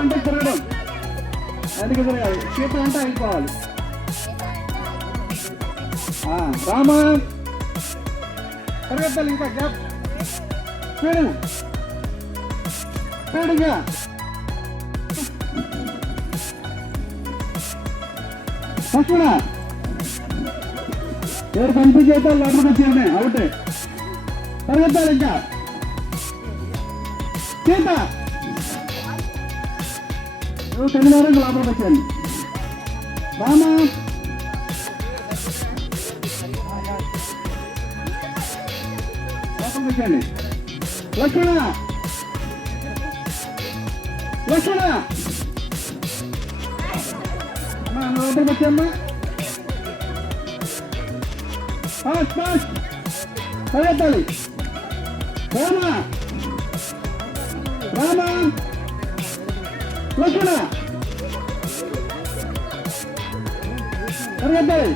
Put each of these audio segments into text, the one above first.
అంటే తిరగడం, అందుకే తిరగాలి. సీత అంటే అయిపోవాలి. రామ పరిగెత్తాలి, ఇంకా గ్యాప్ స్పీడ్ స్పీడ్గా. లక్ష్మణ ఎవరు కనిపించేస్తే లోపలికి వచ్చేయండి, అవుట్. పరిగెత్తాలి ఇంకా. సీత నువ్వు కదిలారు, లోపలికి వచ్చాను. రామ లోపలికి వచ్చాండి. లక్ష్మణ లక్ష్మణ లోపలికి వచ్చామ్మా. ఫాస్ట్ ఫాస్ట్ పరిగెత్తాలి. రామ రామ లక్ష్మణ పరిగెత్తాలి.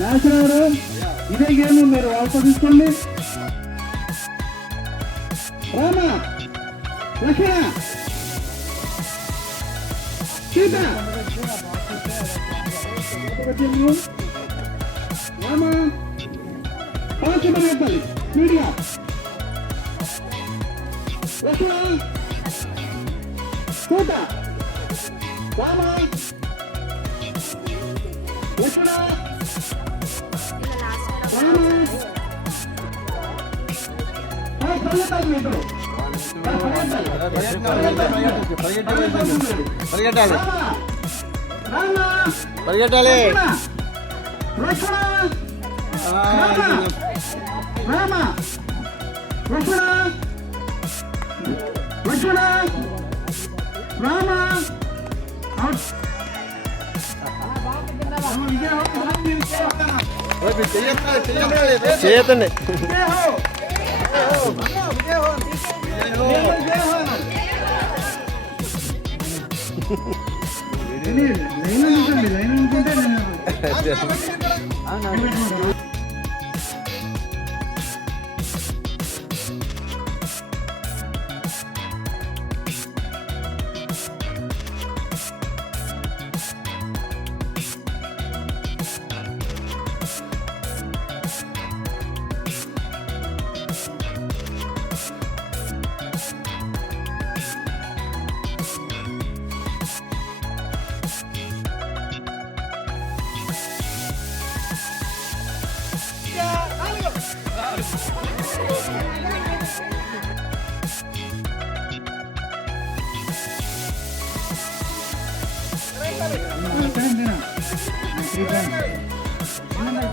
నాశనారు ఇదే గేమ్ మీరు వాళ్ళతో తీసుకోండి. రామ లక్ష్మణ సీత రామ పాస్ పరిగెత్తాలి స్పీడ్గా. లక్ష్మణ Sita Rama Lakshmana పరిగెట్టాలి పరిగెట్టాలి. చేయతండి.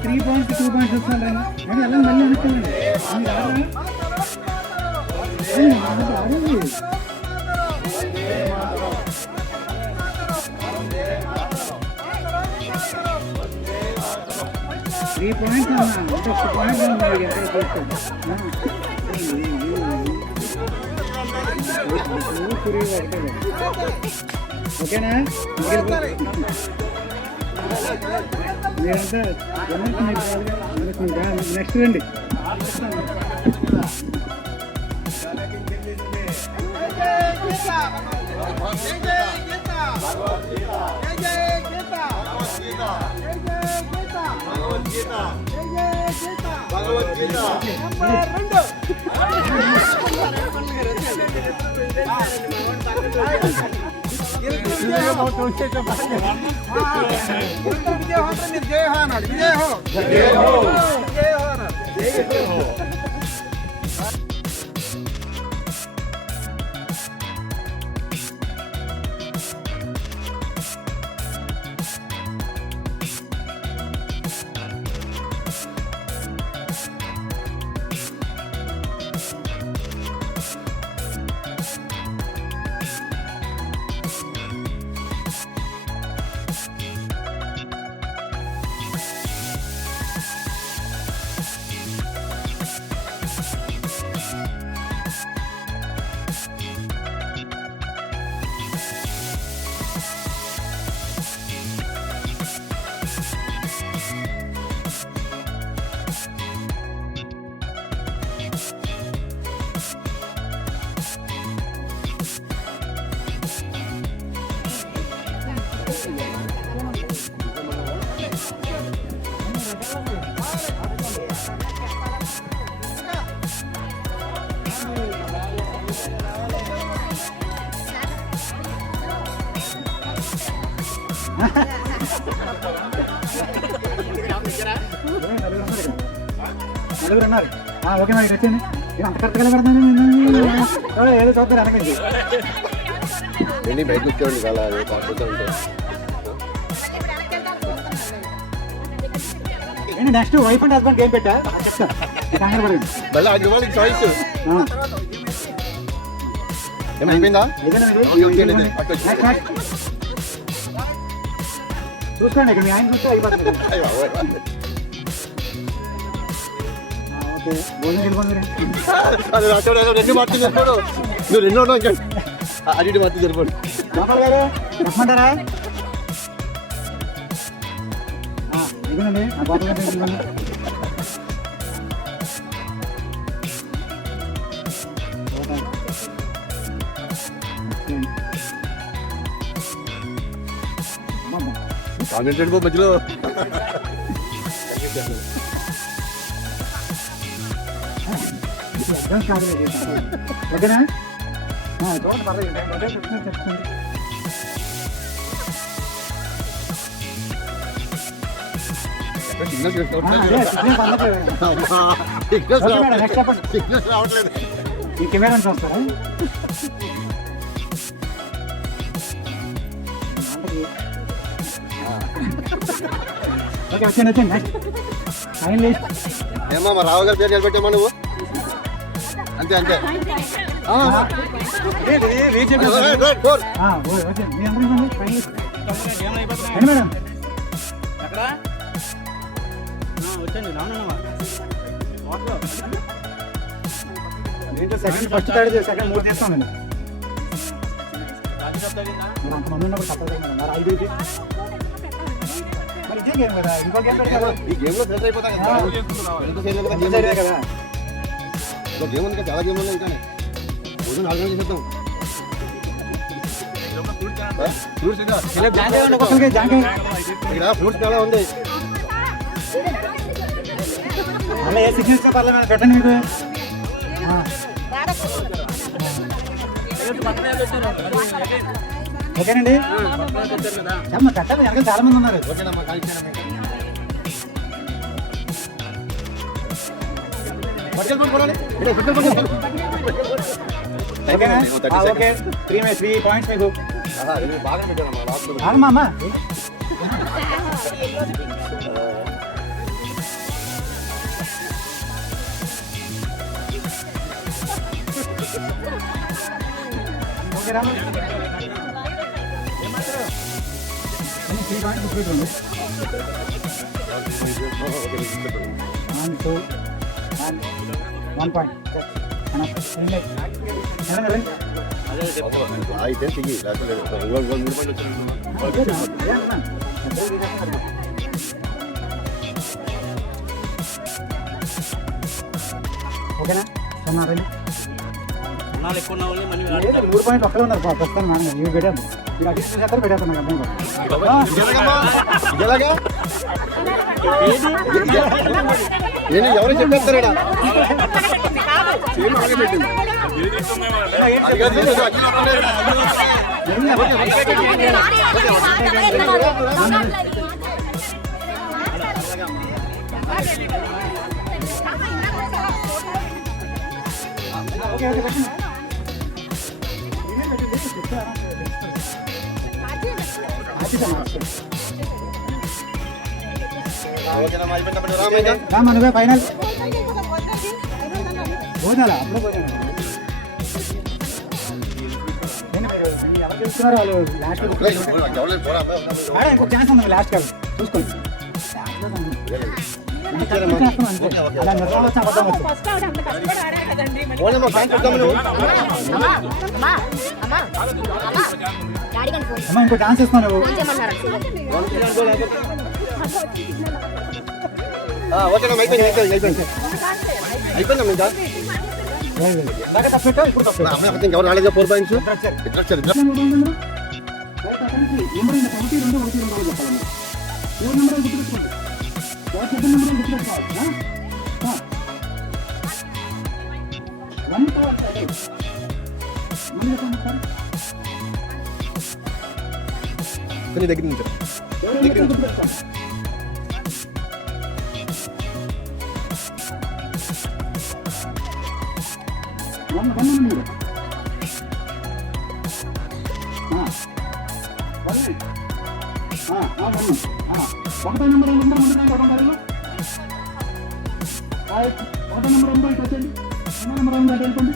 Three points 2 points వస్తాను. అది అలా మళ్ళీ అనుకోండి. త్రీ పాయింట్స్ అన్నా, ఒక పాయింట్ ఓకేనా? నెక్స్ట్ రండి. నలుగురు ఉన్నారు. ఓకే మరి వచ్చేయండి. అంత కరెక్ట్గా పెడతాను ఏదో చూస్తారు అనకండి. బయట కూర్చోండి అలా ఉంటాయి. Next wife and husband game పెట్టా చెప్తాను. కంగారు పడండి. మళ్ళీ అది వాళ్ళకి చాయిస్ ఏమైపోయిందా? చూసుకోండి ఇక్కడ మీ ఆయన చూస్తే అయిపోతుంది. ఓకే భోజనం వెళ్ళిపోండి. రెండు మార్చి సరిపోడు. నువ్వు రెండు అడిగి మార్చి సరిపోడు. గోపాల్ గారు చెప్పమంటారా? ఇదిగోండి ఆ గోపాల్ గారు ఇదిగోండి. కామెంటెడ్ మధ్యలో ఓకేనా? చూడండి పర్లేదు చెప్తుంది. రావట్లేదు. ఈ కెమెరా చూస్తారా? ఓకే వచ్చాను వచ్చాను. ఫైనల్ ఏమో మా రావు గారి పేరు నిలబెట్టామా నువ్వు? అంతే అంతే. Madam second first third second మూడు చేస్తామండి. అంతమంది ఉన్నప్పుడు తప్పదు మేడం. మరి 5 మరి ఇదే గేమ్ కదా, ఇంకో గేమ్ పెడతారు. ఈ గేమ్ లో సెటిల్ అయిపోతాం కదా. కదా గేమ్ ఉంది కదా, చాలా గేమ్ ఉన్నాయి. ఇంకా రోజు 4 గంటలు చేద్దాం. ఫ్రూట్స్ ఇక్కడ ఫ్రూట్స్ చాలా ఉంది. అలా ఏ సిగ్నల్స్ పర్లేదు మేడం పెట్టండి. మీకు ఓకేనండి. పెట్టండి వెనకాల చాలా మంది ఉన్నారు. ఓకేనమ్మా ఓకే 3 పాయింట్స్ మీకు. బాగా పెట్టానమ్మా లాస్ట్. ఆగమ్మా అమ్మా. ఓకే రామ్మా. 3 పాయింట్స్ పెట్టుకోండి. 1 2 1 పాయింట్. అయితే చెయ్యి లేకపోలేదు. 3 పాయింట్లు వచ్చాను. ఓకేనా? సన్నారండి. 3 పాయింట్లు ఒక్కడే ఉన్నారు ప్రస్తుతం. నాన్న ఇవి పెట్టాను. మీరు అటు చేస్తారు పెట్టేస్తాను నాకు అర్థం నేను ఎవరు చెప్పేస్తారా? ఓకే ఓకే పెట్టండి. రామ్మా నువ్వే ఫైనల్. భోజనాలా? అప్పుడే భోజనం. ఎవరు తెలుస్తున్నారు వాళ్ళు లాస్ట్ ఇంకో ఛాన్స్ ఉంది లాస్ట్ కాదు చూసుకోండి. అలా నిర్ణయం వచ్చి అబద్ధం వచ్చు. అమ్మా ఇంకో ఛాన్స్ ఇస్తాను. అయిపోయిందా ఇంకా ఇప్పుడు తప్పు. ఎవరు రాలేదా? 4 పాయింట్స్ ఇట్లా వచ్చారు. కొంచెం దగ్గర నుంచి ఎవరైనా గుర్తుపెట్టుకో. వన్ మీరు ఒకటో నెంబర్ ముందు ముందు ఒకటో నెంబర్ ఉందో ఇటు వచ్చేయండి. రెండో నెంబర్ ఉందో అటు వెళ్ళిపోండి.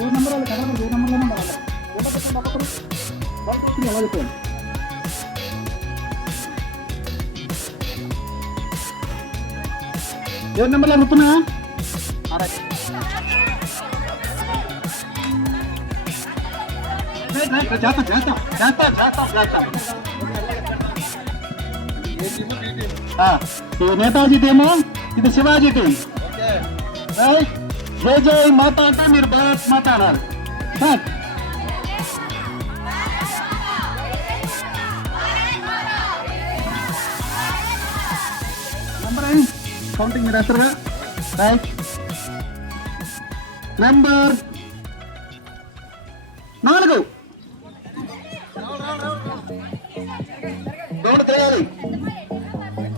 ఏ నెంబర్ వాళ్ళు కలగదు, ఏ నెంబర్లోనే ఉండాలి. ఒక్కొక్కరు 1 2 3 అలా చెప్పండి. ఏ నెంబర్లో నొప్పునా ఇది నేతాజీ టీము, ఇది శివాజీ టీం. జై జై మాత అంటే మీరు భారత్ మాత అన్నారు. నెంబర్ కౌంటింగ్ మీరు వేస్తారుగా. రైట్. నెంబర్ 4 రోడ్డు తిరగాలి.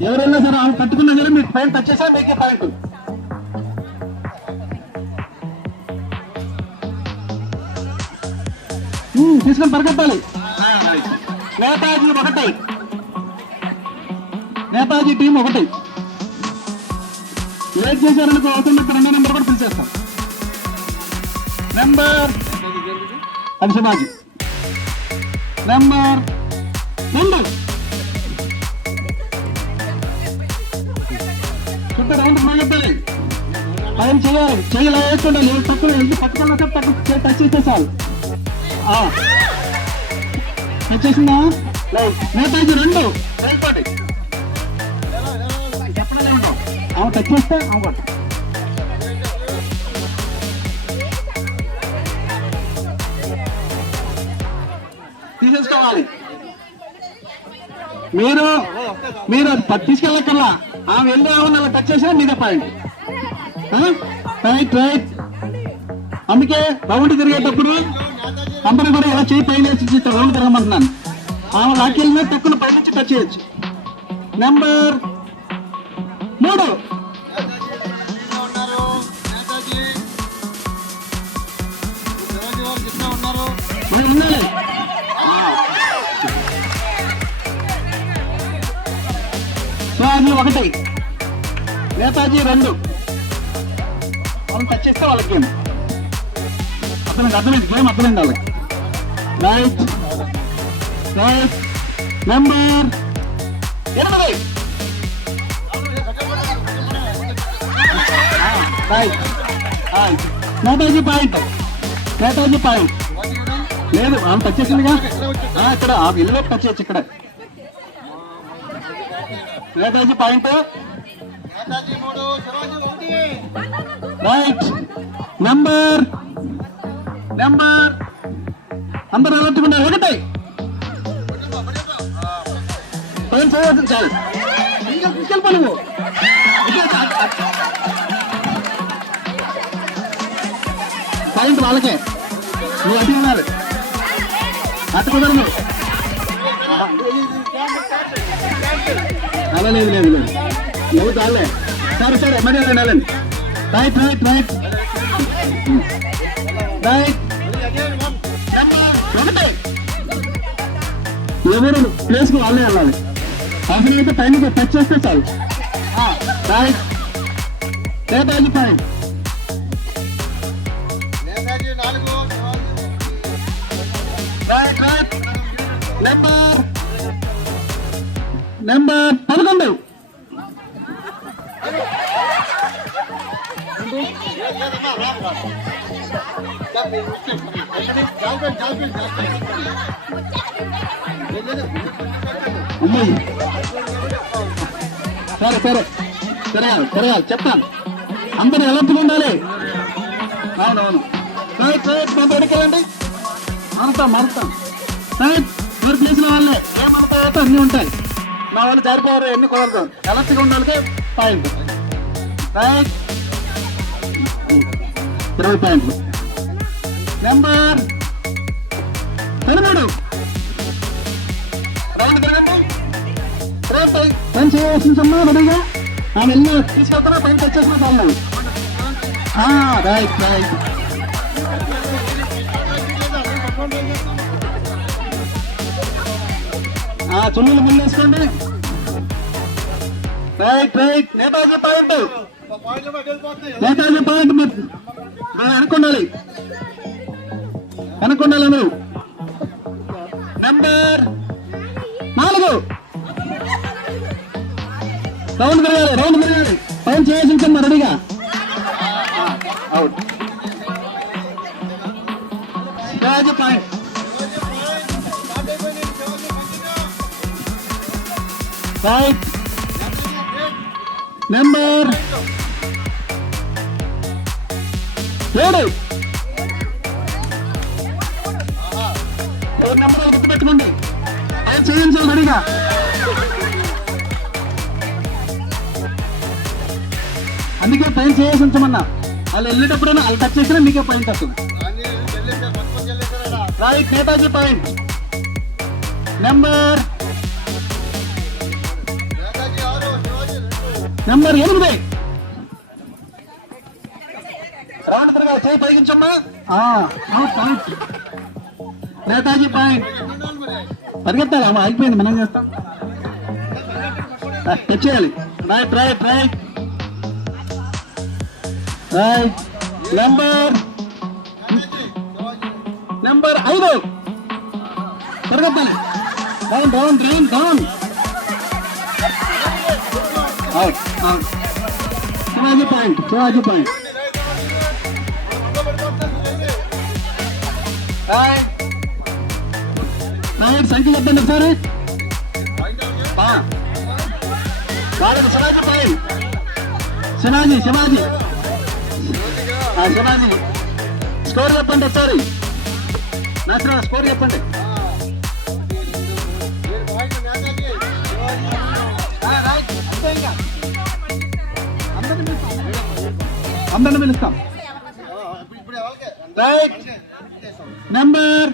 ఎవరైనా సరే ఆమె కట్టుకున్నా సరే మీకు పాయింట్ టచ్ చేసా మీకే పాయింట్. తీసుకొని పరిగెత్తాలి. నేతాజీ 1, నేతాజీ టీం 1. లేట్ చేశారనుకో అవుతుంది. 2 నెంబర్ కూడా పిలిచేస్తాం. నెంబర్ అది శివాజీ. నెంబర్ 2 చుట్టూ రౌండ్ పరిగెత్తాలి. ఆయన చేయాలి, చేయలే వేస్తుండాలి. తక్కువ వెళ్ళి పట్టుకున్నా తక్కువ టచ్ చేస్తే చాలు. వచ్చేసిందా? నేతాజీ 2 చెప్పడలే ఉంటాం. ఆమె టచ్ చేస్తే అవ్వదు. తీసేసుకోవాలి. మీరు తీసుకెళ్ళక్కర్లా. ఆమె వెళ్ళి ఆమె అలా టచ్ చేసినా మీదే పాయింట్. Right right. అందుకే రౌండ్ తిరిగేటప్పుడు కంపెనీ కూడా ఇలా చేయి పైన రౌండ్ తిరగమంటున్నాను. ఆమె లాకెళ్ళినా తక్కువ పైనుంచి టచ్ చేయొచ్చు. నెంబర్ 3 ఉండాలి. శివాజీ 1, నేతాజీ 2. వాళ్ళు టచ్ చేస్తే వాళ్ళకి గేమ్ అర్థమైంది. గేమ్ అర్థమైంది వాళ్ళకి. Right right. Number 8 right. Netaji point. Netaji point లేదు. ఆమె టచ్ చేసిందిగా ఇక్కడ. ఆ ఇల్లు టచ్ చేయొచ్చు ఇక్కడ. నేతాజీ పాయింట్. రైట్. నెంబర్ అందరూ అలర్టుకున్నారు. 1 పైన చేయాల్సింది చాలు. తీసుకెళ్ళిపో నువ్వు. పాయింట్ వాళ్ళకే. నువ్వు అటు ఉన్నారు. అటు కుదరదు. అలా లేదు లేదు లేదు. నువ్వు చాలే. సరే మరి వెళ్ళండి. Right right right right. ఎవరు ప్లేస్కి వాళ్ళే వెళ్ళాలి. అసలు అయితే టైంకి టచ్ చేస్తే చాలు. Right. Netaji point. Right right. Number 11. అమ్మాయి సరే తిరగాలి చెప్తాను. అందరూ ఎలాంటి ఉండాలి. అవునవును. Right right. మన బయటకు వెళ్ళండి. మారుతాం రైట్. ఎవరి ప్లేస్లో వాళ్ళే ఏమనుకోవచ్చు అన్నీ ఉంటాయి. నా వాళ్ళు జారిపోవారు, ఎన్ని కుదరదు. ఎలర్ట్గా ఉన్న వాళ్ళకి పాయింట్. రైట్, 20 పాయింట్లు. నెంబర్ 13 రౌండ్ తిరగండి. పని చేయవలసిందమ్మా రెడీగా. ఆమె వెళ్ళి తీసుకెళ్తున్నా, పైన వచ్చేసిన చాలు. Right right. చున్నీలు ముందు వేసుకోండి. Right right. Netaji point, Netaji point. మీరు అనుకుండాలి మీరు. నెంబర్ 4 రౌండ్ తిరగాలి. పైన చేయాల్సిందమ్మా రెడీగా. Out. Netaji point. Right. Number 7 number గుర్తుపెట్టుకోండి. ఆయన చేయించాలి రెడీగా. అందుకే పైన చేయాల్సి ఉంచమన్నా. వాళ్ళు వెళ్ళేటప్పుడైనా వాళ్ళు టచ్ చేసినా మీకే పాయింట్ వస్తుంది. Right, Netaji point. Number 8 round తిరగా. చేయి పైకించమ్మా. నేతాజీ పాయింట్. పరిగెత్తాలి అమ్మా, అయిపోయింది. మనం చేస్తాం. టచ్ చేయాలి. Right right right right. Number 5 పరిగెత్తాలి. Down. Out. Shivaji point. Right, సంఖ్య చెప్పండి ఒకసారి. శివాజీ పాయింట్. శివాజీ స్కోర్ చెప్పండి ఒకసారి. నాశన స్కోర్ చెప్పండి. అందరిని పిలుస్తాం. రైట్. నెంబర్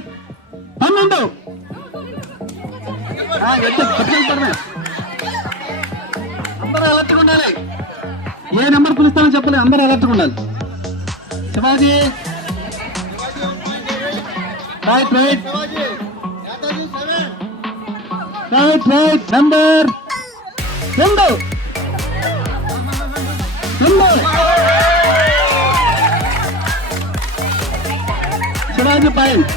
12 అందరూ అలర్ట్గా ఉండాలి. ఏ నెంబర్ పిలుస్తామని చెప్పలేదు, అందరూ అలర్ట్గా ఉండాలి. Shivaji. Right right right right. Number 2 Shivaji point.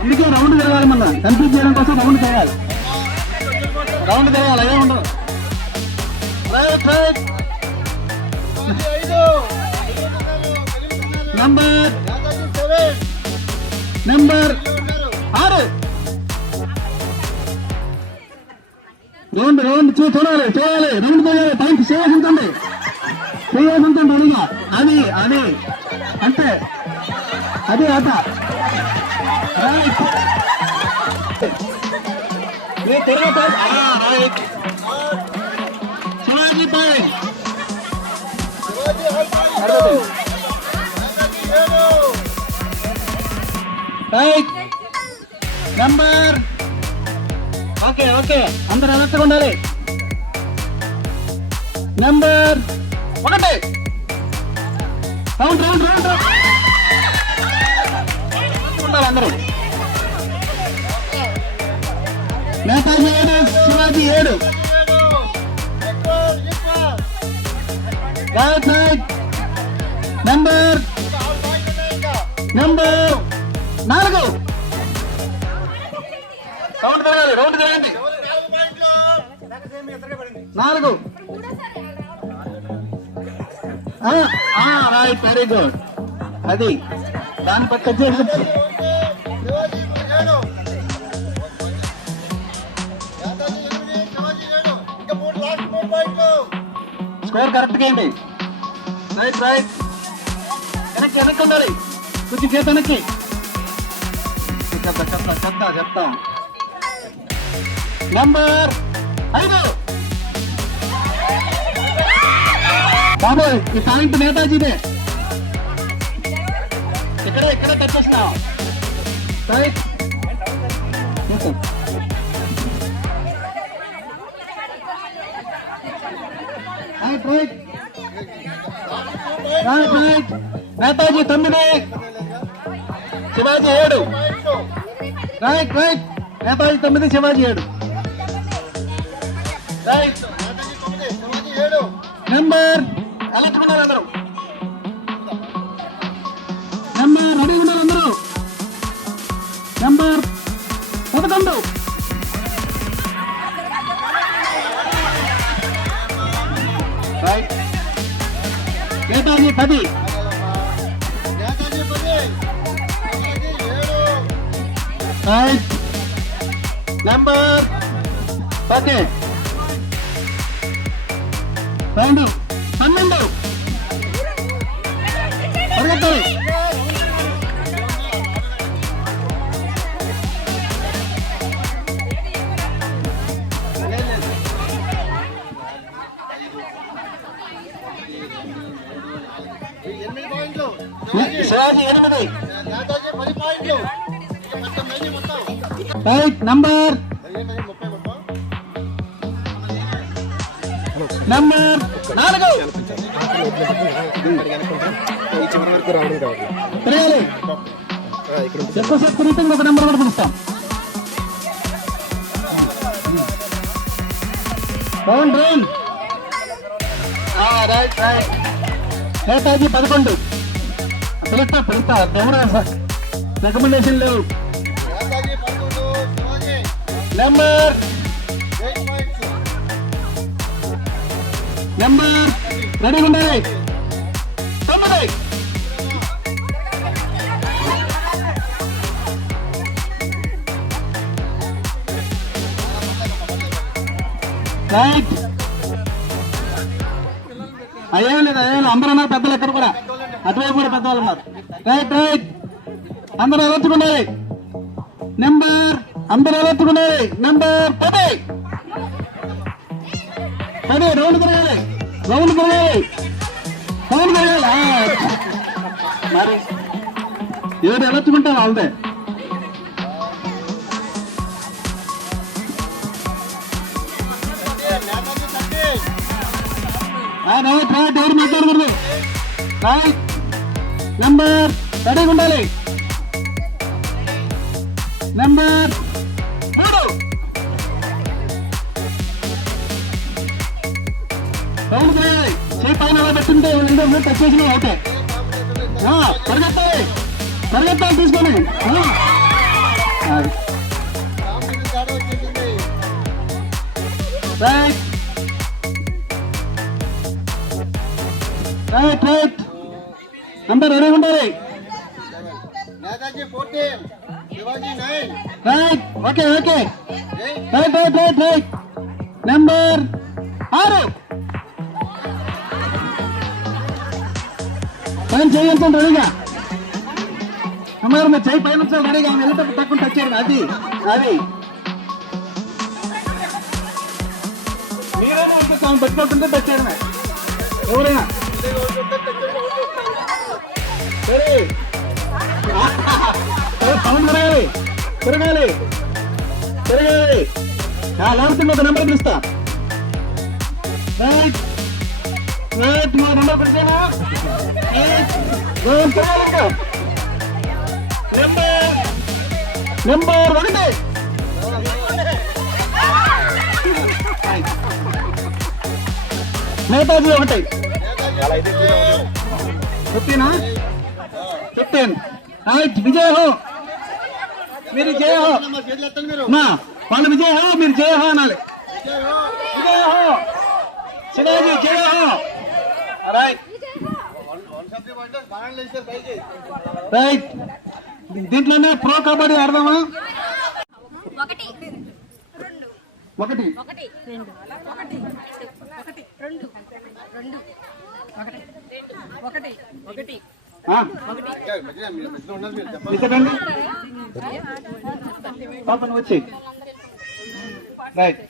అందుకే రౌండ్ తిరగాలి. మళ్ళా కన్ఫ్యూజ్ చేయడం కోసం రౌండ్ తిరగాలి. అదే ఉండదు. Right right. నెంబర్ 6 రౌండ్ చూడాలి. రౌండ్ తిరగాలి. పాయింట్ చేయాల్సి ఉంటుంది అడిగా. అది అంటే అదే ఆట. Right. Shivaji point. Right. Number okay అందరు అలర్ట్గా ఉండాలి. నెంబర్ 1 రౌండ్ ఉండాలి అందరూ. Netaji 7, Shivaji 7. Right right. Number 4 round తిరగండి. 4 రైట్, వెరీ గుడ్. అది దాని పక్క చేసి స్కోర్ కరెక్ట్గా ఏంటి. Right right. వెనక్కి ఉండాలి. కొంచెం చేతనకి చెప్తాం. నంబర్ 5. బాబు ఈ పాయింట్ నేతాజీదే. ఇక్కడే టచ్ చేసినావు. Right Netaji 9, Shivaji 7. Right Netaji 9, Shivaji 7. Right number elect ఉన్నారు అందరూ. నెంబర్ రెడీ ఉన్నారు అందరూ. Number 11. Right Netaji 10. Right number 10. 12 పరిగెత్తాలి. శివాజీ 8. Right number 4. తిరగాలి. ఎక్కువసేపు తిరిగితే ఒక నెంబర్ కూడా పిలుస్తాం. రైట్ నేతాజీ 11. పిలుస్తా రికమెండేషన్ లేవు. నెంబర్ రెడీ ఉండాలి. 9. రైట్ అయ్యేం లేదు అందరూ ఉన్నారు. పెద్దలు ఎక్కడ కూడా అటువైపు కూడా పెద్దవాళ్ళు ఉన్నారు. రైట్ అందరూ ఎలెత్తుకున్నారు. అందరూ ఎలెత్తుకున్నారు. నెంబర్ 10. రౌండ్ తిరగాలి. మరి ఎవరు ఎలెత్తుకుంటారు వాళ్ళదే. ఎవరు మాట్లాడకూడదు. నెంబర్ రెడీగా ఉండాలి. నెంబర్ 3. రౌండ్ తిరగాలి. చేయి పైన అలా పెట్టుంటే టచ్ చేసిన అవుతే పరిగెత్తాలి తీసుకొని. రైట్ అందరు రెడీ ఉండాలి. Right okay right number 6. పైన చేయాల్సిన రెడీగా అమ్మారు. మీరు చేయి పైన రెడీగా వెళ్ళేటప్పుడు తక్కువ టచ్ చేయండి. అది మీరైనా అనిపిస్తాను పెట్టుకుంటుంటే టచ్ చేయడమే. ఎవరైనా సరే సౌండ్ తిరగాలి. లేకపోతే ఒక నెంబర్ పిలుస్తా. రైట్ నెంబర్ పిలిచానా? నెంబర్ 1. నేతాజీ 1. 15. రైట్ విజయ్ హో. మీరు జయ హో. వాళ్ళు విజయ్ హో మీరు జయ హో అనాలి. విజయ్ హో శివాజీ జయ హో. రైట్ దీంట్లోనే ప్రో కబడ్డీ ఆడదామా? 1 2 1 2 1 ఇక్కడండి పాప నువ్వు వచ్చి రైట్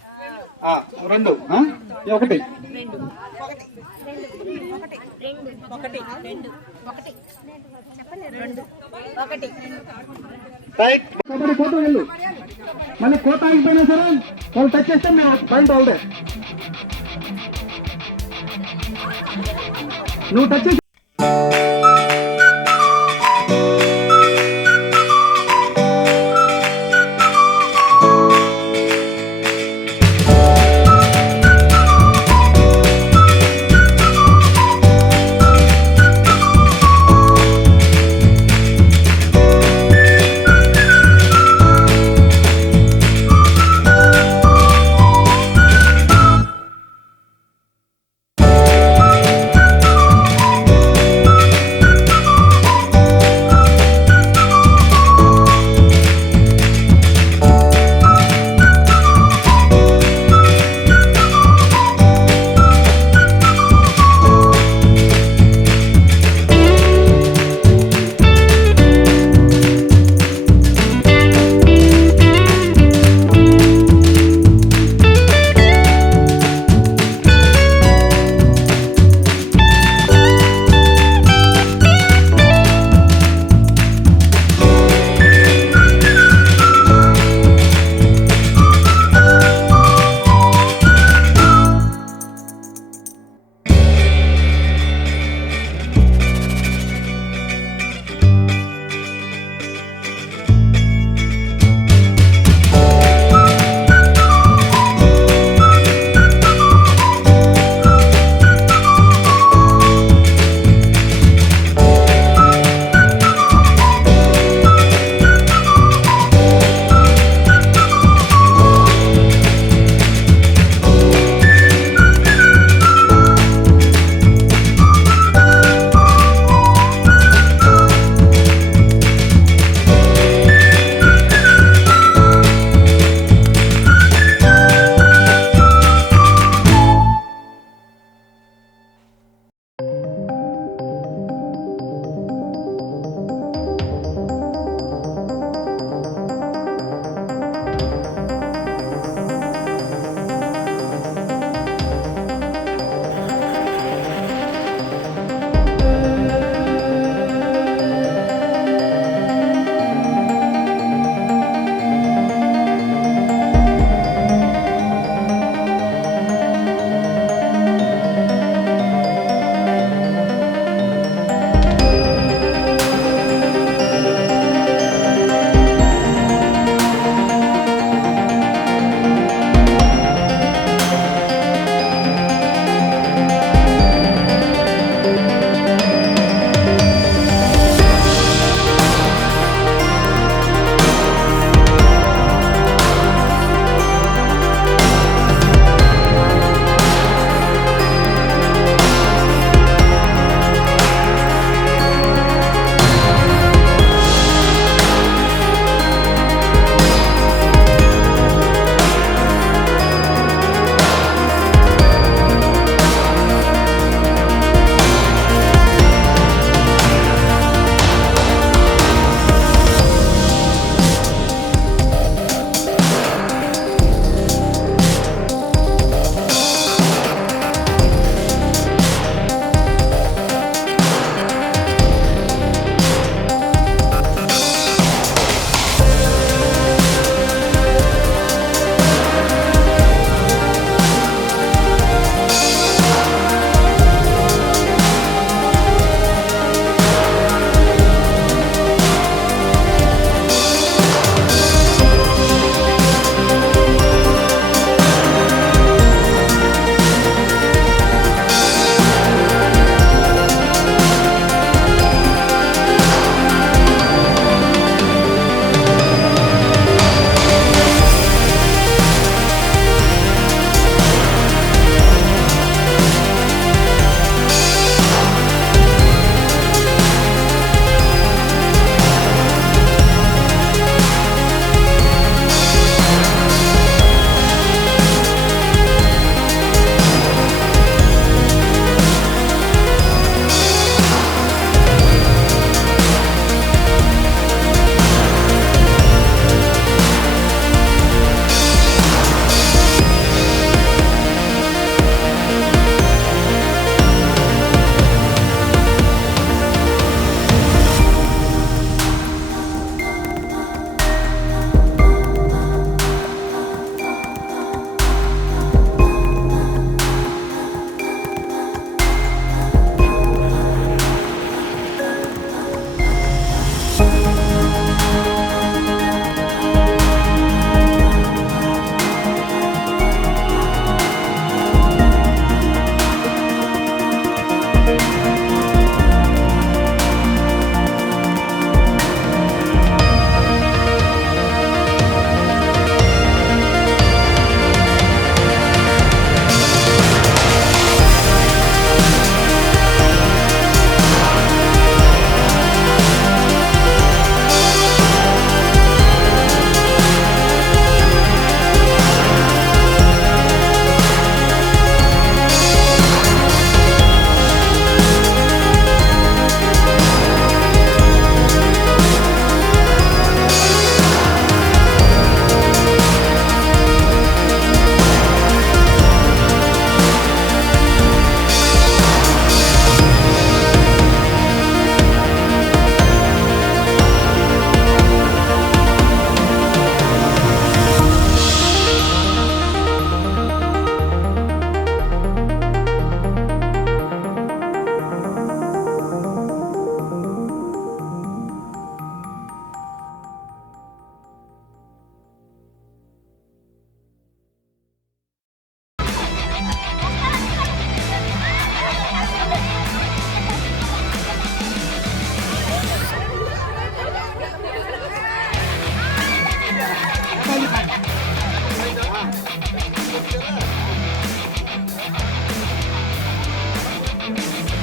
2 1 రైట్ కబడ్డీ కోట వెళ్ళు మళ్ళీ కోట ఆగిపోయినా సరే వాళ్ళు టచ్ చేస్తే మేము పాయింట్ ఆల్దే నువ్వు టచ్ చేసి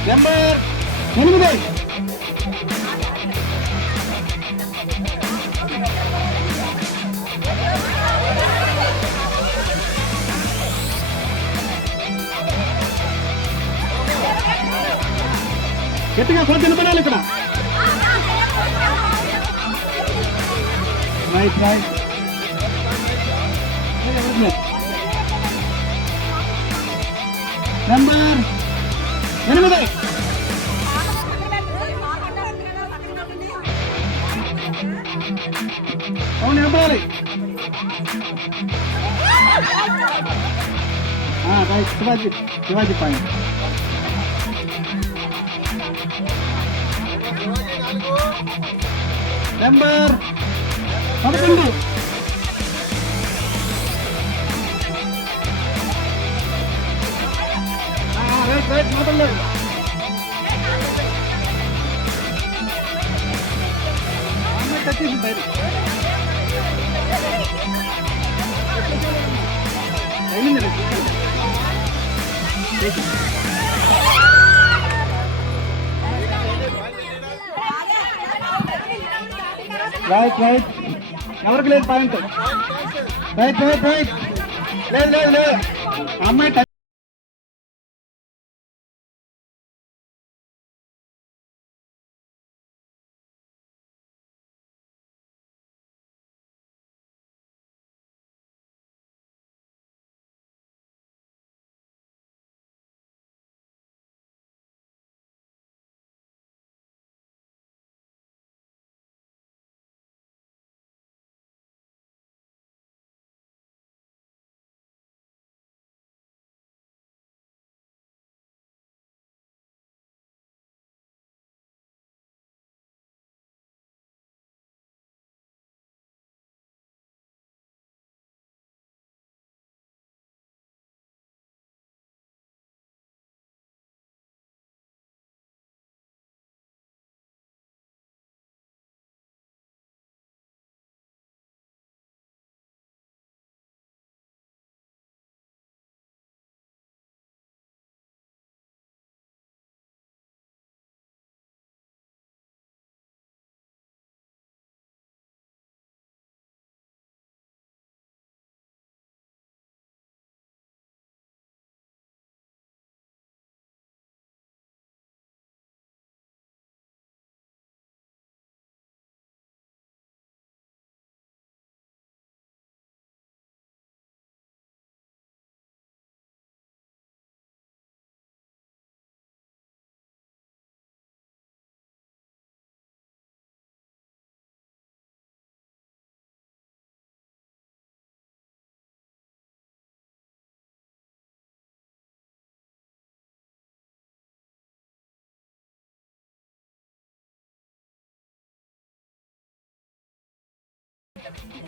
నెంబర్ 8. గట్టిగా కోత నిలబడాలి ఇక్కడ. Right right. నెంబర్ 8. అవును నిలబడాలి. Right. Shivaji point. Number 11. Right మొదలు. టచ్చేసి బయట రైట్ రైట్. ఎవరికి లేదు పాయింట్. Right right right. లేదు లేదు లేదు. అమ్మాయి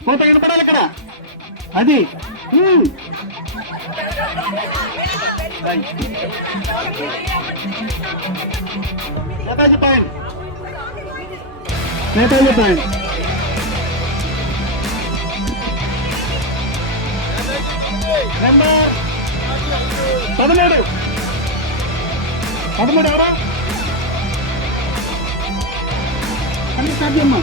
కోత వినపడాలి ఇక్కడ. అది Netaji point. Netaji point. Number 13. 13 ఎవరా అన్ని సాధ్యమ్మా.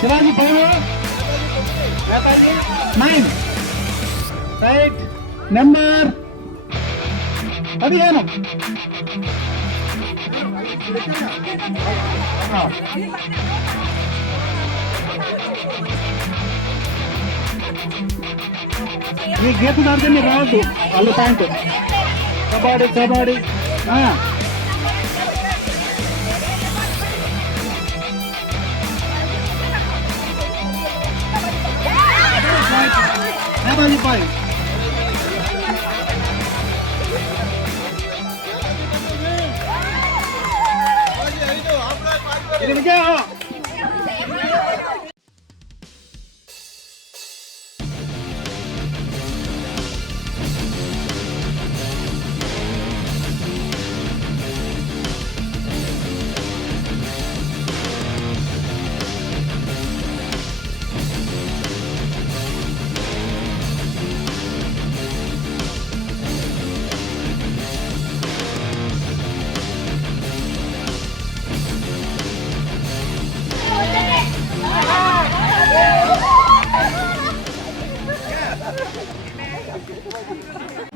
శివాజీ 5. నేతాజీ 9. రైట్. నెంబర్ 15. ఈ గీత దాడితే మీరు రావద్దు. వాళ్ళ point. Kabaddi kabaddi. qualifying. Here we go.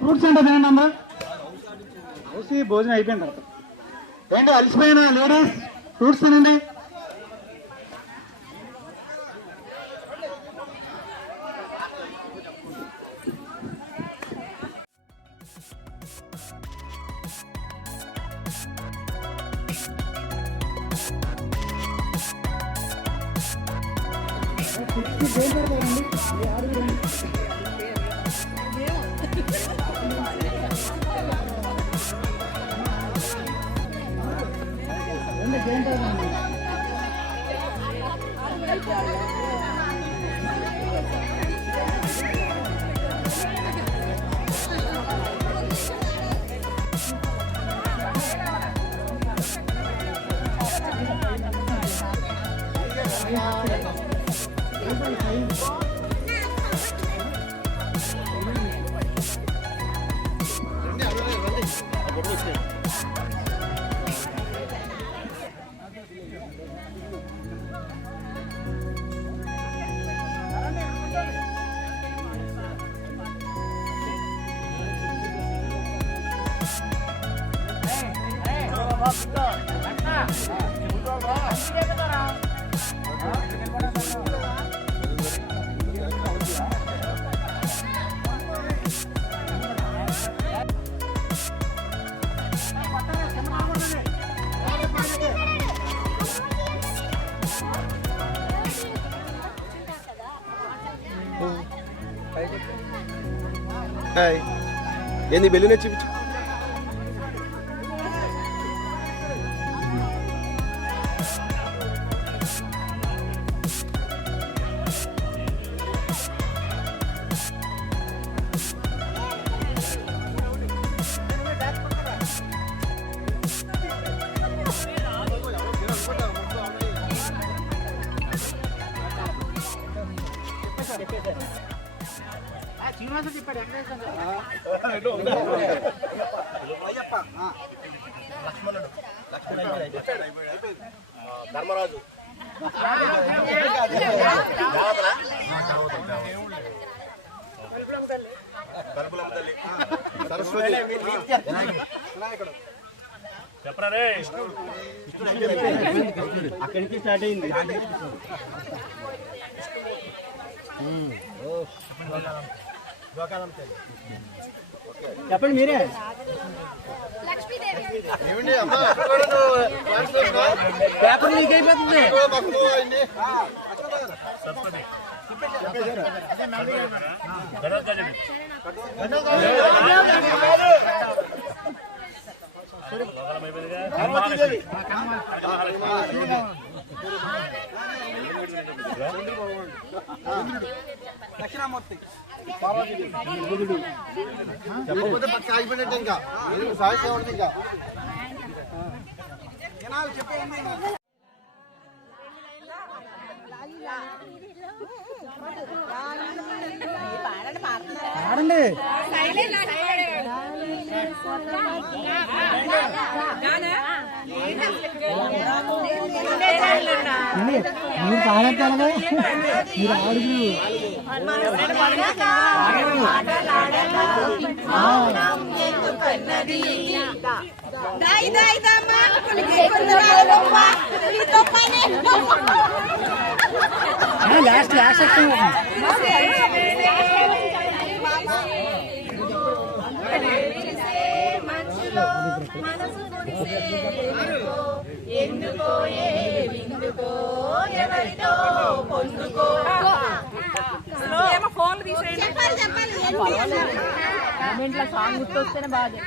Fruits అంటే తినండి అమ్మా. చూసి భోజనం అయిపోయింది. ఏంటో అలసిపోయిన లేడీస్ ఫ్రూట్స్ తినండి. హాయ్, ఏంది బెలూనే చూపించు. ధర్మరాజు సరస్వతి చెప్పరా రే. అక్కడి నుంచి స్టార్ట్ అయింది. చెప్పండి మీరే. పేపర్ లీక్ అయిపోతుంది. దక్షిణామూర్తి చెప్పకపోతే పక్క ఆగిపోయినట్టు. ఇంకా సాహిత్యం ఎవరిది ఇంకా చెప్పండి. మీరు పాడతారా? మీరు ఆడుగు లాస్ట్ లాస్ట్ ఎందుకో ఎందుకో ఎవరితో పొందుకో ఫోన్లు ఇంట్లో సాంగ్ గుర్తొస్తేనే బాగా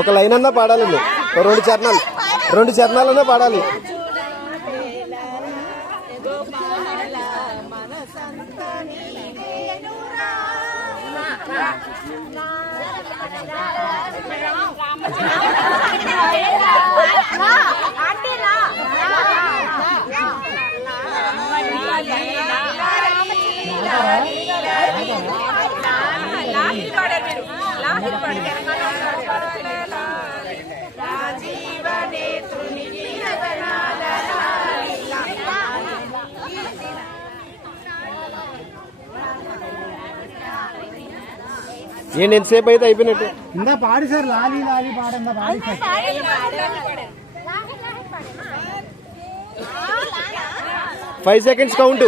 ఒక లైన్ అన్నా పాడాలండి, రెండు చరణాలన్నా పాడాలి. ఏంటి ఎంతసేపు అయితే అయిపోయినట్టు? ఇందా పాడి సార్, లాలి లాలి పాడందా పాడి సార్. 5 seconds count.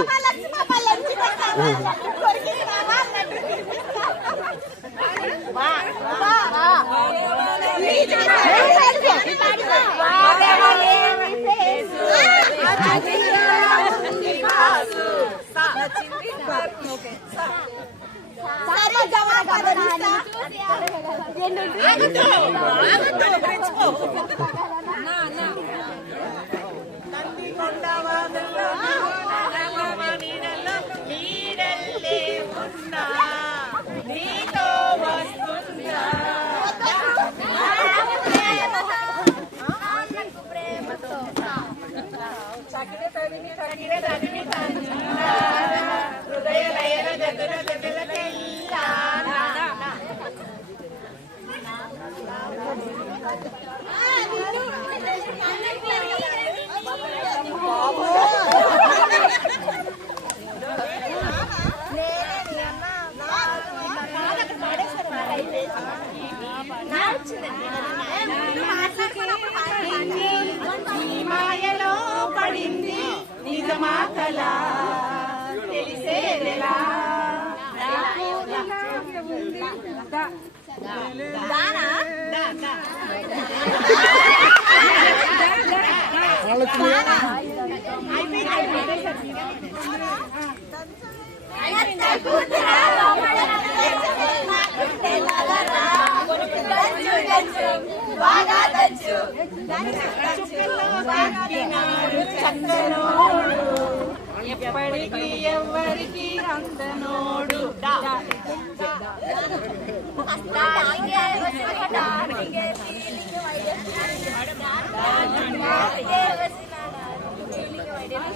ఎప్పటికీ ఎవరికి అందనోడు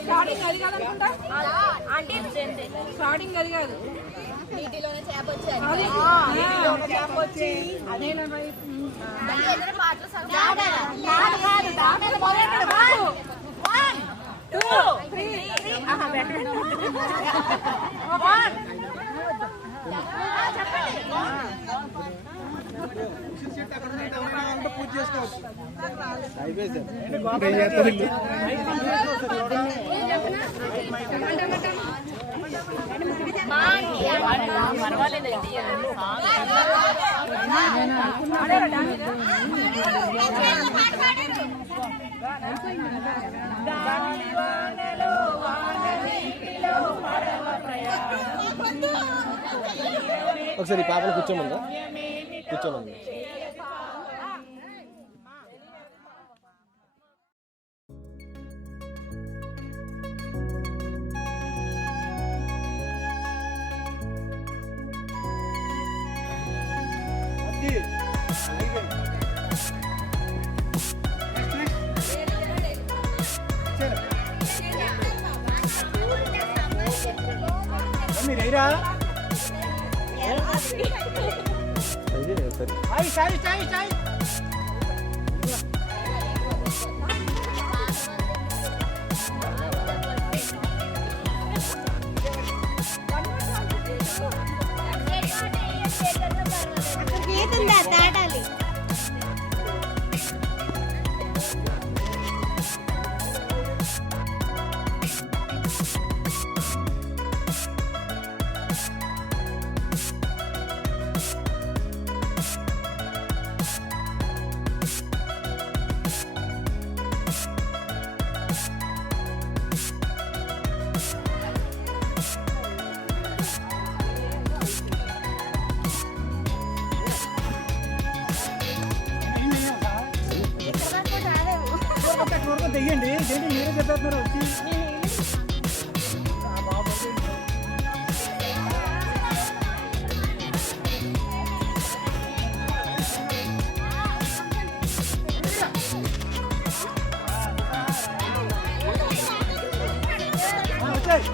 స్టార్టింగ్ అది కాదనుకుంటా, స్టార్టింగ్ అది కాదు. నీటిలోనే చేప వచ్చి పూజ చేసుకోవచ్చు. పర్వాలేదండి. ఒకసారి పాపలు కూర్చోమందా? కూర్చోమంది. మీరా స్టాయి స్టాయి స్టాయి దాటాలి. తెయ్యండి ఏంటి మీరే చెప్పేస్తున్నారు వచ్చి వచ్చాయి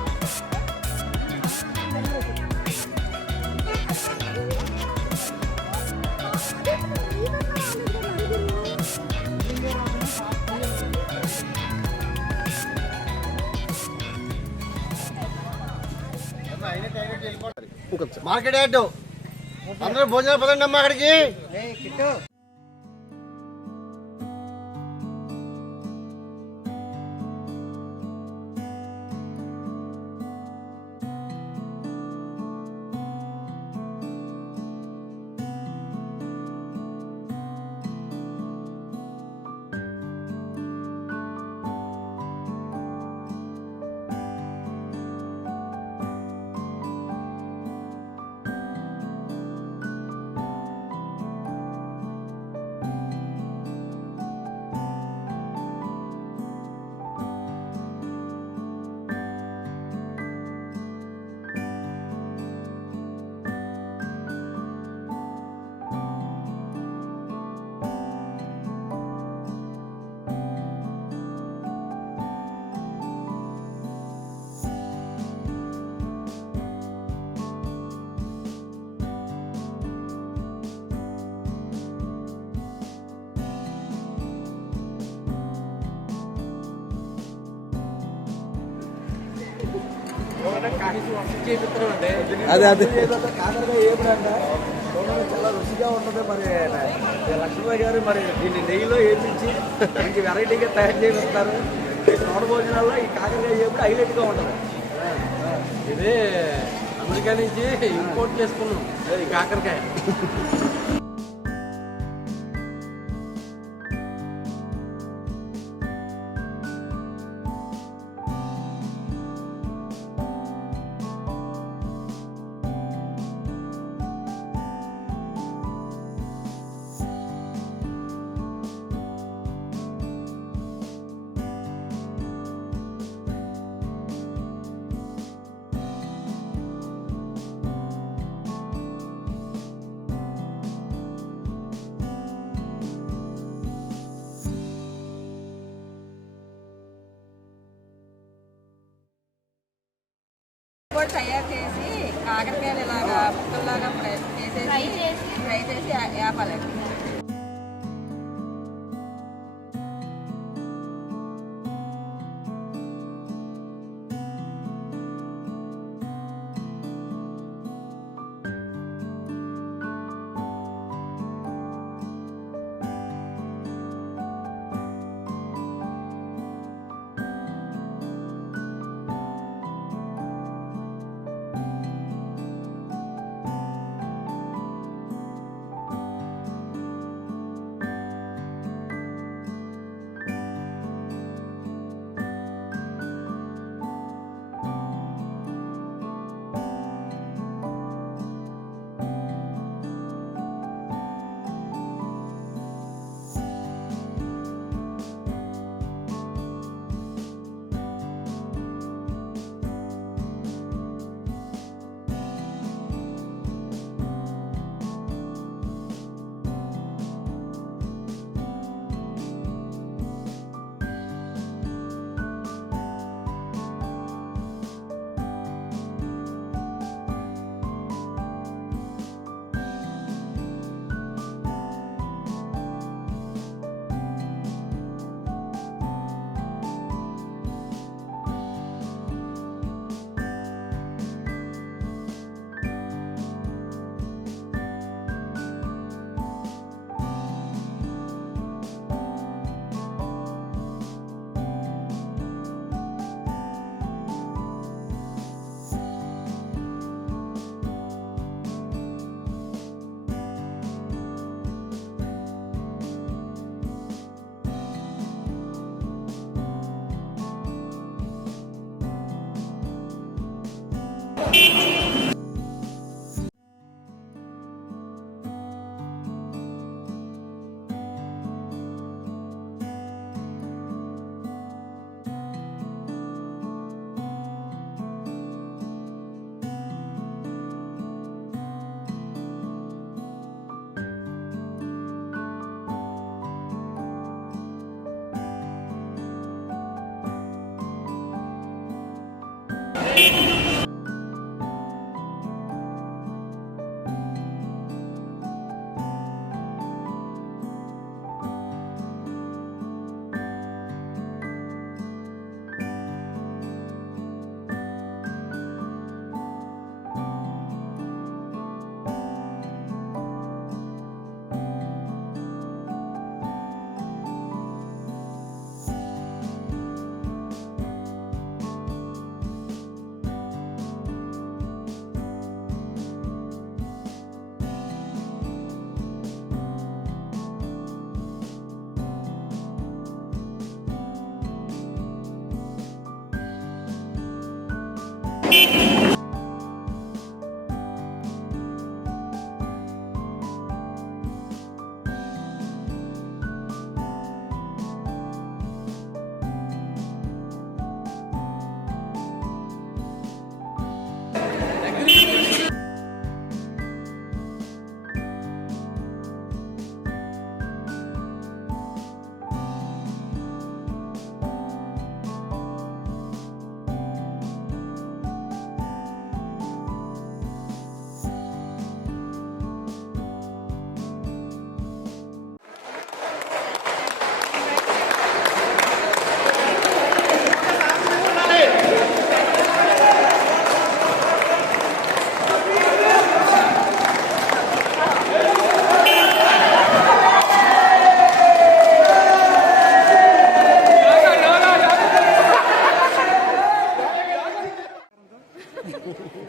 మార్కెట్ యార్డ్ అందరూ భోజనాలు పదండి అమ్మా అక్కడికి. అదే అదే కాకరకాయ ఏమిటంట చాలా రుచిగా ఉంటుంది. మరి లక్ష్మీబాయి గారు మరి దీన్ని నెయ్యిలో వేపించి మంచి వెరైటీగా తయారు చేస్తారు. ఈ తోట భోజనాల్లో ఈ కాకరకాయ ఏపుడు హైలైట్గా ఉంటుంది. ఇది అమెరికా నుంచి ఇంపోర్ట్ చేసుకున్నాం ఈ కాకరకాయ. కూడా తయారు చేసి కాకరకాయలు ఇలాగా ముక్కల్లాగా ఫ్రై చేసి వేపాలండి.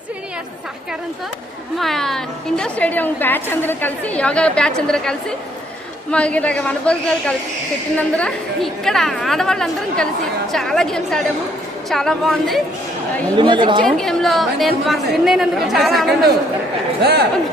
సీనియర్స్ సహకారంతో మా ఇండోర్ స్టేడియం బ్యాచ్ అందరూ కలిసి యోగా బ్యాచ్ అందరూ కలిసి మాకు ఇలాగ వనభోజనాలు కలిసి పెట్టినందున ఇక్కడ ఆడవాళ్ళందరం కలిసి చాలా గేమ్స్ ఆడాము. చాలా బాగుంది. ఈ మ్యూజిక్ చైర్ గేమ్లో నేను విన్ అయినందుకు చాలా ఆనందంగా ఉంది.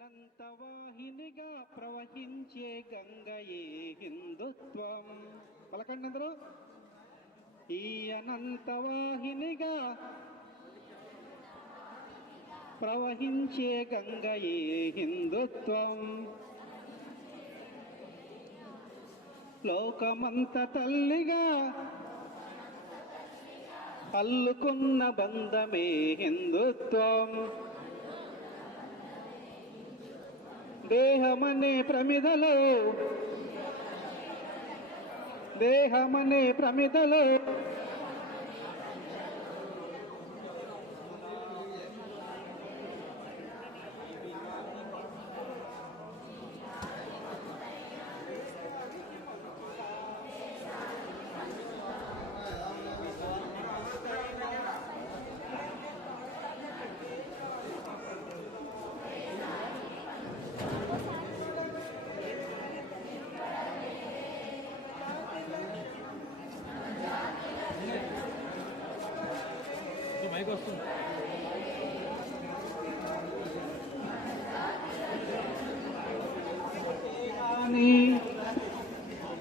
అనంతవాహినిగా ప్రవహించే గంగయే హిందుత్వం. పలకండి అందరూ. ఈ అనంతవాహినిగా ప్రవహించే గంగయే హిందుత్వం. లోకమంత తల్లిగా అల్లుకున్న బంధమే హిందుత్వం. దేహమనే ప్రమిదలో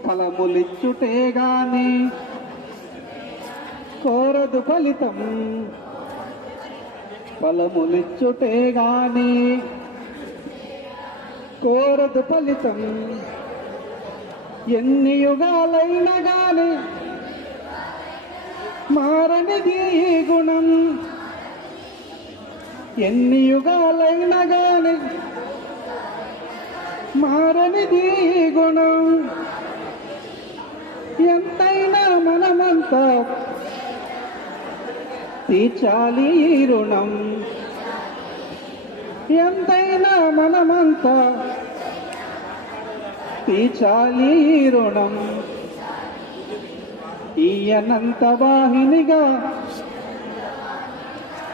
ఫలములిచ్చుటే గాని కోరదు ఫలితం. ఫలములిచ్చుటే గాని కోరదు ఫలితం. ఎన్ని యుగాలైనా గాని మారనిది ఈ గుణం. ఎన్ని యుగాలైనా గాని మారనిది ఈ గుణం. ఎంతైనా మనమంతా తీర్చాలి ఈ రుణం. ఎంతైనా మనమంతా తీర్చాలి ఈ రుణం. ఈ అనంత వాహినిగా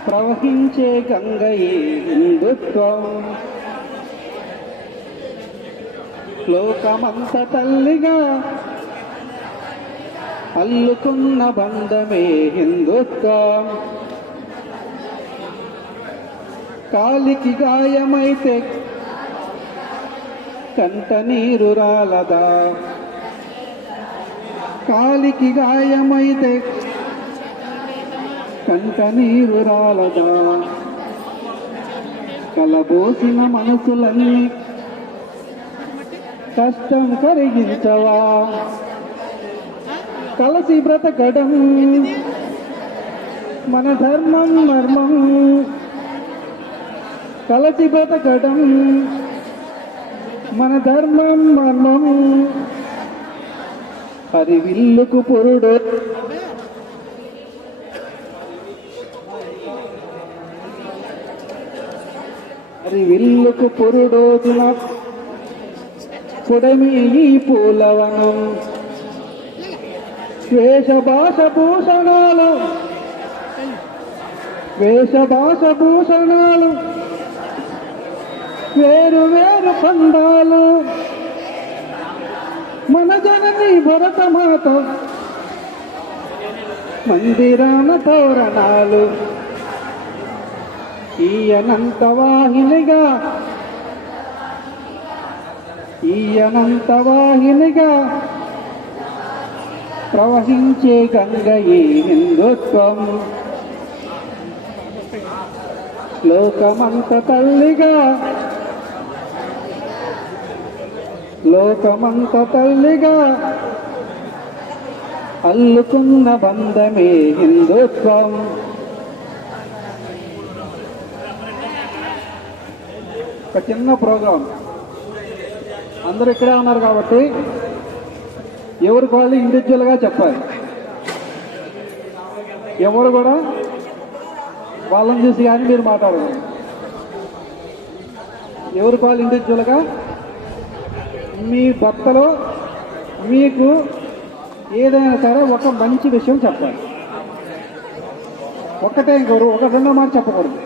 ప్రవహించే గంగయే హిందుత్వం. లోకమంత తల్లిగా అల్లుకున్న బంధమే హిందుత్వం. కాలికి గాయమైతే కంట నీరు రాలదా. కాలికి గాయమైతే కంట నీరు రాలదా. కలబోసిన మనసులన్నీ కష్టం కరిగించవా. కలసి బ్రతకడం మన ధర్మం మర్మం. కలసి బ్రతకడం మన ధర్మం మర్మం. హరివిల్లుకు పురుడు హరివిల్లుకు పురుడోజున పుడమి ఈ పూలవనం. వేషభాషభూషణాలు వేరు వేరు పందాలు. మన జనని భరతమాత మందిరాన తోరణాలు. ఈ అనంత వాహినిగా ప్రవహించే గంగయే హిందుత్వం. లోకమంత తల్లిగా అల్లుకున్న బంధమే హిందుత్వం. ఒక చిన్న ప్రోగ్రాం. అందరూ ఇక్కడే ఉన్నారు కాబట్టి ఎవరికి వాళ్ళు ఇండివిజువల్గా చెప్పాలి. ఎవరు కూడా వాళ్ళని చూసి కానీ మీరు మాట్లాడగలరు. ఎవరికి వాళ్ళు ఇండివిజువల్గా మీ భర్తలో మీకు ఏదైనా సరే ఒక మంచి విషయం చెప్పాలి. ఒక్కటే ఇంకోరు ఒక రెండో మాట చెప్పకూడదు.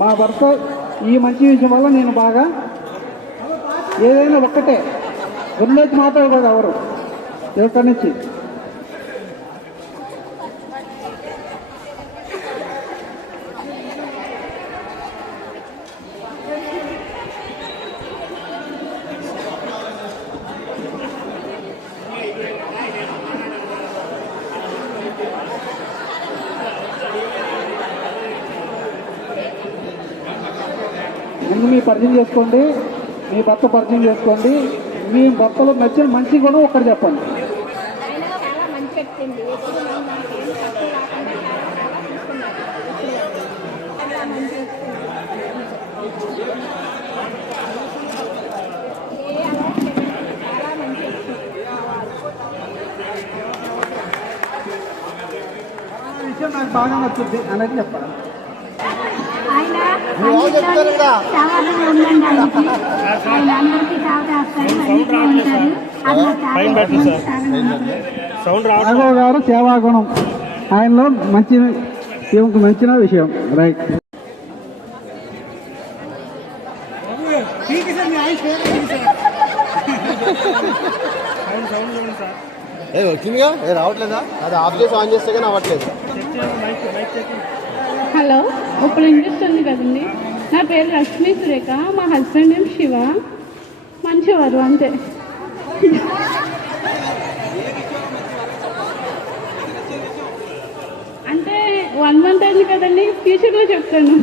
మా భర్త ఈ మంచి విషయం వల్ల నేను బాగా ఏదైనా ఒక్కటే రెండోకి మాట్లాడకూడదు ఎవరు ఎవరి నుంచి. ముందు మీ పరిచయం చేసుకోండి, మీ భర్త పరిచయం చేసుకోండి. మీ భర్తలో నచ్చిన మంచి గుణం ఒక్కటి చెప్పండి. ఆయన చాలా మంచి వ్యక్తి అండి. ఎప్పుడు నాకేం తక్కువ రాకుండా చాలా చూసుకున్నారు. చాలా మంచి వ్యక్తి. ఏ అలవాటు లేదండి. చాలా మంచి వ్యక్తి. ఆ విషయం నాకు బాగా నచ్చుద్ది అనేది చెప్పాలి. ఆయన నువ్వు చెప్తారు కదా చాలా ఉందండి ఆయనకి. ఆయన అందరికీ చాలా చేస్తారు, అన్నిట్లో ఉంటారు. అది నాకు చాలా రాఘవ గారు సేవాగుణం ఆయనలో మంచి దేవునికి మంచిన విషయం. రైట్. వచ్చిందిగా రావట్లేదా? అది ఆఫ్ చేసి ఆన్ చేస్తే కానీ అవ్వట్లేదు. హలో, ఇప్పుడు వినిపిస్తుంది కదండి. నా పేరు లక్ష్మీ సురేఖ, మా హస్బెండ్ నేమ్ శివ. మంచివారు అంతే. అంటే 1 month అయింది కదండి, ఫ్యూచర్లో చెప్తాను.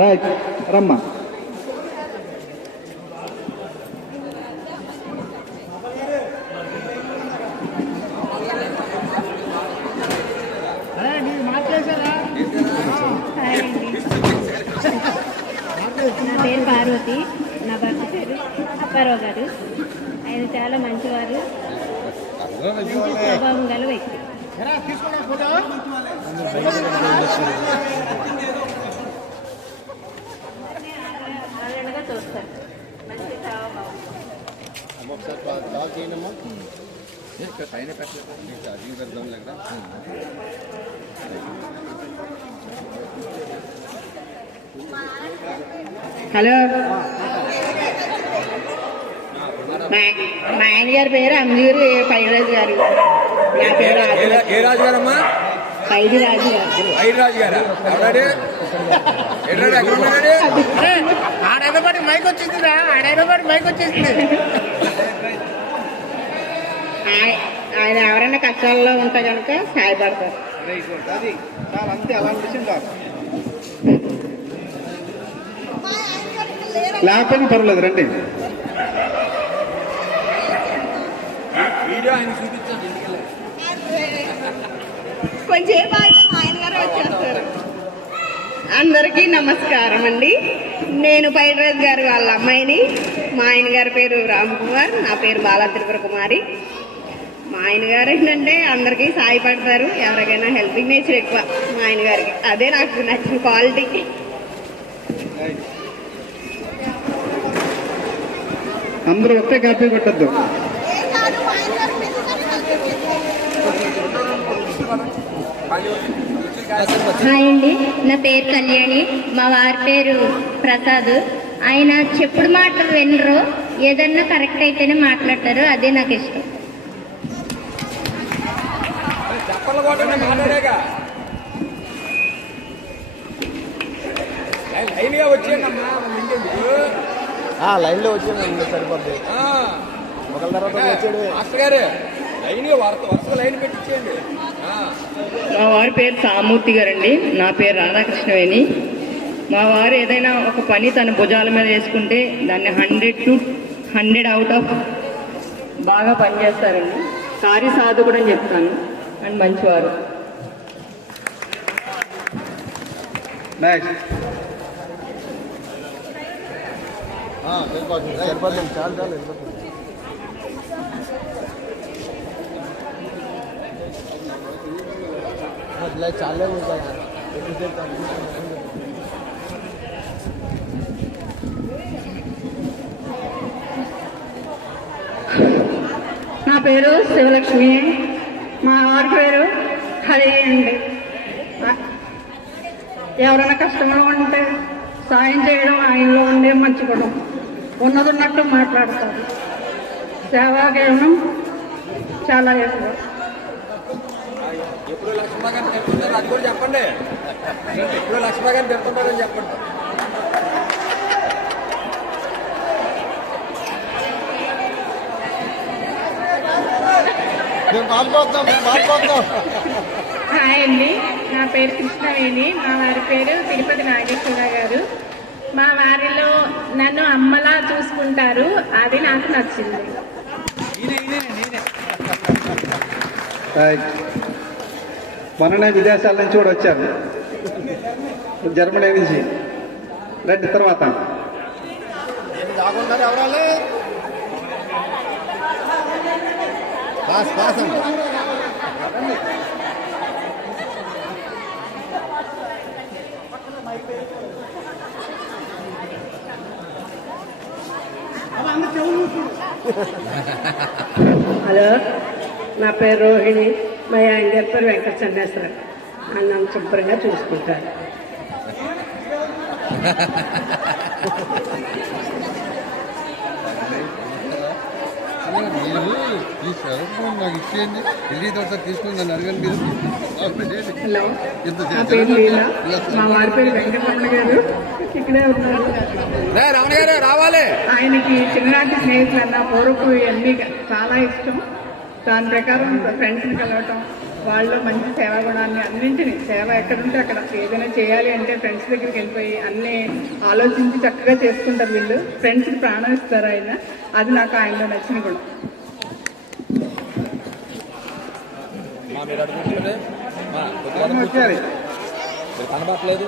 రైట్ రమ్మా. హాయ్ అండి. నా పేరు పార్వతి, నా భర్త పేరు అప్పారావు గారు. ఆయన చాలా మంచివారు, మంచి స్వభావం గల వ్యక్తి. ఆదరణగా చూస్తారు, మంచి స్వభావం. హలో, మా ఆయన గారి పేరు అమ్మూరి పైరాజు గారు. నా పేరు ఏ రాజు గారమ్మా? పైడి రాజు గారు. ఐదు రాజు గారా? ఆడైనపాటి మైక్ వచ్చేసిందా? ఆడైనపాటి మైక్ వచ్చేసింది. ఆయన ఎవరైనా కష్టాల్లో ఉంటే కనుక సహాయపడతారు. అది చాలా అంతే, అలాంటి విషయం కాదు. లేకపోయినా పర్వాలేదు, రండి. వీడియో ఆయన చూపించండి. కొంచెం ఆయన గారు వచ్చేస్తారు. అందరికీ నమస్కారం అండి. నేను పైడిరాజు గారు వాళ్ళ అమ్మాయిని. మా ఆయన గారి పేరు రామ్ కుమార్, నా పేరు బాలా త్రిపుర కుమారి. మా ఆయన గారు ఏంటంటే అందరికీ సాయపడతారు, ఎవరికైనా హెల్పింగ్ నేచర్ ఎక్కువ మా ఆయన గారికి. అదే నాకు నచ్చిన క్వాలిటీ. అందరూ ఒకే కాపీ కొట్టద్దు. హాయ్ అండి, నా పేరు కళ్యాణి, మా వారి పేరు ప్రసాద్. ఆయన చెప్పుడు మాటలు వినరు, ఏదన్నా కరెక్ట్ అయితేనే మాట్లాడతారు, అదే నాకు ఇష్టం. చెప్పలు కూడా మాట్లాడేగా లైన్గా వచ్చేయమ్మా. లైన్లో వచ్చేది సరిపోద్ది. ఒకళ్ళ తర్వాత వచ్చాడు మాస్టర్ గారు లైన్గా వరుసగా లైన్ పెట్టించేయండి. మా వారి పేరు సామూర్తి గారండి, నా పేరు రాధాకృష్ణవేణి. మా వారు ఏదైనా ఒక పని తన భుజాల మీద వేసుకుంటే దాన్ని 100 to 100 అవుట్ ఆఫ్ బాగా పనిచేస్తారండి. కార్యసాధకుడు అని చెప్తాను. అండ్ మంచివారు. సరిపోతుంది సరిపోతుంది, చాలు చాలు సరిపోతుంది. ఇలా చాలే ఉంటాయి. నా పేరు శివలక్ష్మి, మా వారి పేరు హరి అండి. ఎవరైనా కష్టంలో ఉంటే సాయం చేయడం ఆయనలో ఉండే మంచి గుణం. ఉన్నదున్నట్టు మాట్లాడతారు, సేవాకేవనం చాలా ఎక్కువ. ఎప్పుడు లక్ష్మణ గారిని చెప్తున్నారు అది కూడా చెప్పండి. ఎప్పుడు లక్ష్మణ గారిని చెప్తున్నారని చెప్పండి. హాయ్ అండి, నా పేరు కృష్ణవేణి, మా వారి పేరు తిరుపతి నాగేశ్వర గారు. మా వారిలో నన్ను అమ్మలా చూసుకుంటారు, అది నాకు నచ్చింది. మొన్ననే విదేశాల నుంచి కూడా వచ్చారు, జర్మనీ నుంచి. రండి తర్వాత రాకుండా ఎవరాలి పాస్ పాస్ అండి. హలో, నా పేరు రోహిణి, మా ఆయన గారి పేరు వెంకట చన్నేశ్వర. నన్ను శుభ్రంగా చూసుకుంటారు. ఈ సెలవు నాకు ఇచ్చేయండి, ఢిల్లీ తర్వాత తీసుకుని నన్ను అడగండి మీరు. హలో, నా పేరు లీలా, మా వారి పేరు వెంకటరమణ గారు, ఇక్కడే ఉన్నారు. రమణ గారు రావాలి. ఆయనకి చిన్ననాటి స్నేహితులన్నా పూర్వపు అన్ని చాలా ఇష్టం. దాని ప్రకారం ఫ్రెండ్స్ని కలవటం, వాళ్ళు మంచి సేవా గుణాన్ని అన్నింటినీ, సేవ ఎక్కడుంటే అక్కడ ఏదైనా చేయాలి అంటే ఫ్రెండ్స్ దగ్గరికి వెళ్ళిపోయి అన్నీ ఆలోచించి చక్కగా చేసుకుంటారు వీళ్ళు. ఫ్రెండ్స్కి ప్రాణం ఇస్తారు ఆయన, అది నాకు ఆయనలో నచ్చిన గుణం. మీరు కనబడట్లేదు,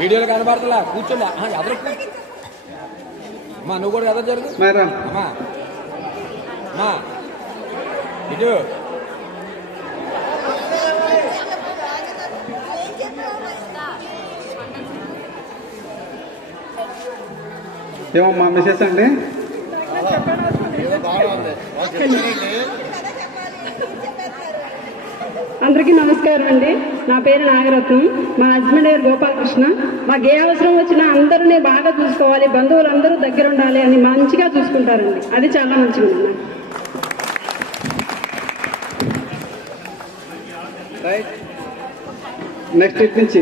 వీడియోలు కనబడతలా, కూర్చోండి. ఎవరు అమ్మా, నువ్వు కూడా ఎదురు జరుగు అమ్మా. అమ్మా ఇటు ఏమమ్మా మిసెస్ అండి? అందరికీ నమస్కారం అండి. నా పేరు నాగరత్నం, మా హస్బెండ్ గారు గోపాలకృష్ణ. మాకు ఏ అవసరం వచ్చినా అందరినీ బాగా చూసుకోవాలి, బంధువులందరూ దగ్గర ఉండాలి అని మంచిగా చూసుకుంటారండి, అది చాలా మంచిగా ఉంది. నెక్స్ట్ ఇట్ నుంచి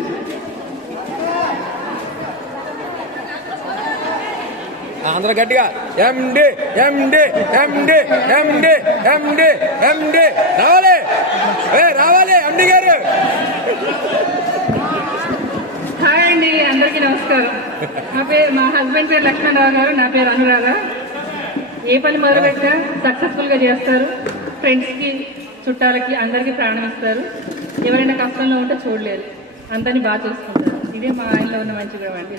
అందరూ గట్టిగా ఎండి ఎండి ఎండి ఎండి ఎండి ఎండి రావాలి, రావాలి ఎండి గారు. హాయ్ అండి, అందరికీ నమస్కారం. మా హస్బెండ్ పేరు లక్ష్మణరావు గారు, నా పేరు అనురాధ. ఏ పని మొదలుపెట్టా సక్సెస్ఫుల్గా చేస్తారు. ఫ్రెండ్స్కి, చుట్టాలకి అందరికీ ప్రాణం ఇస్తారు. ఎవరైనా కష్టంలో ఉంటే చూడలేరు, అందరినీ బాగా చూసుకుంటారు. ఇదే మా ఆయనలో ఉన్న మంచి గుణం అండి.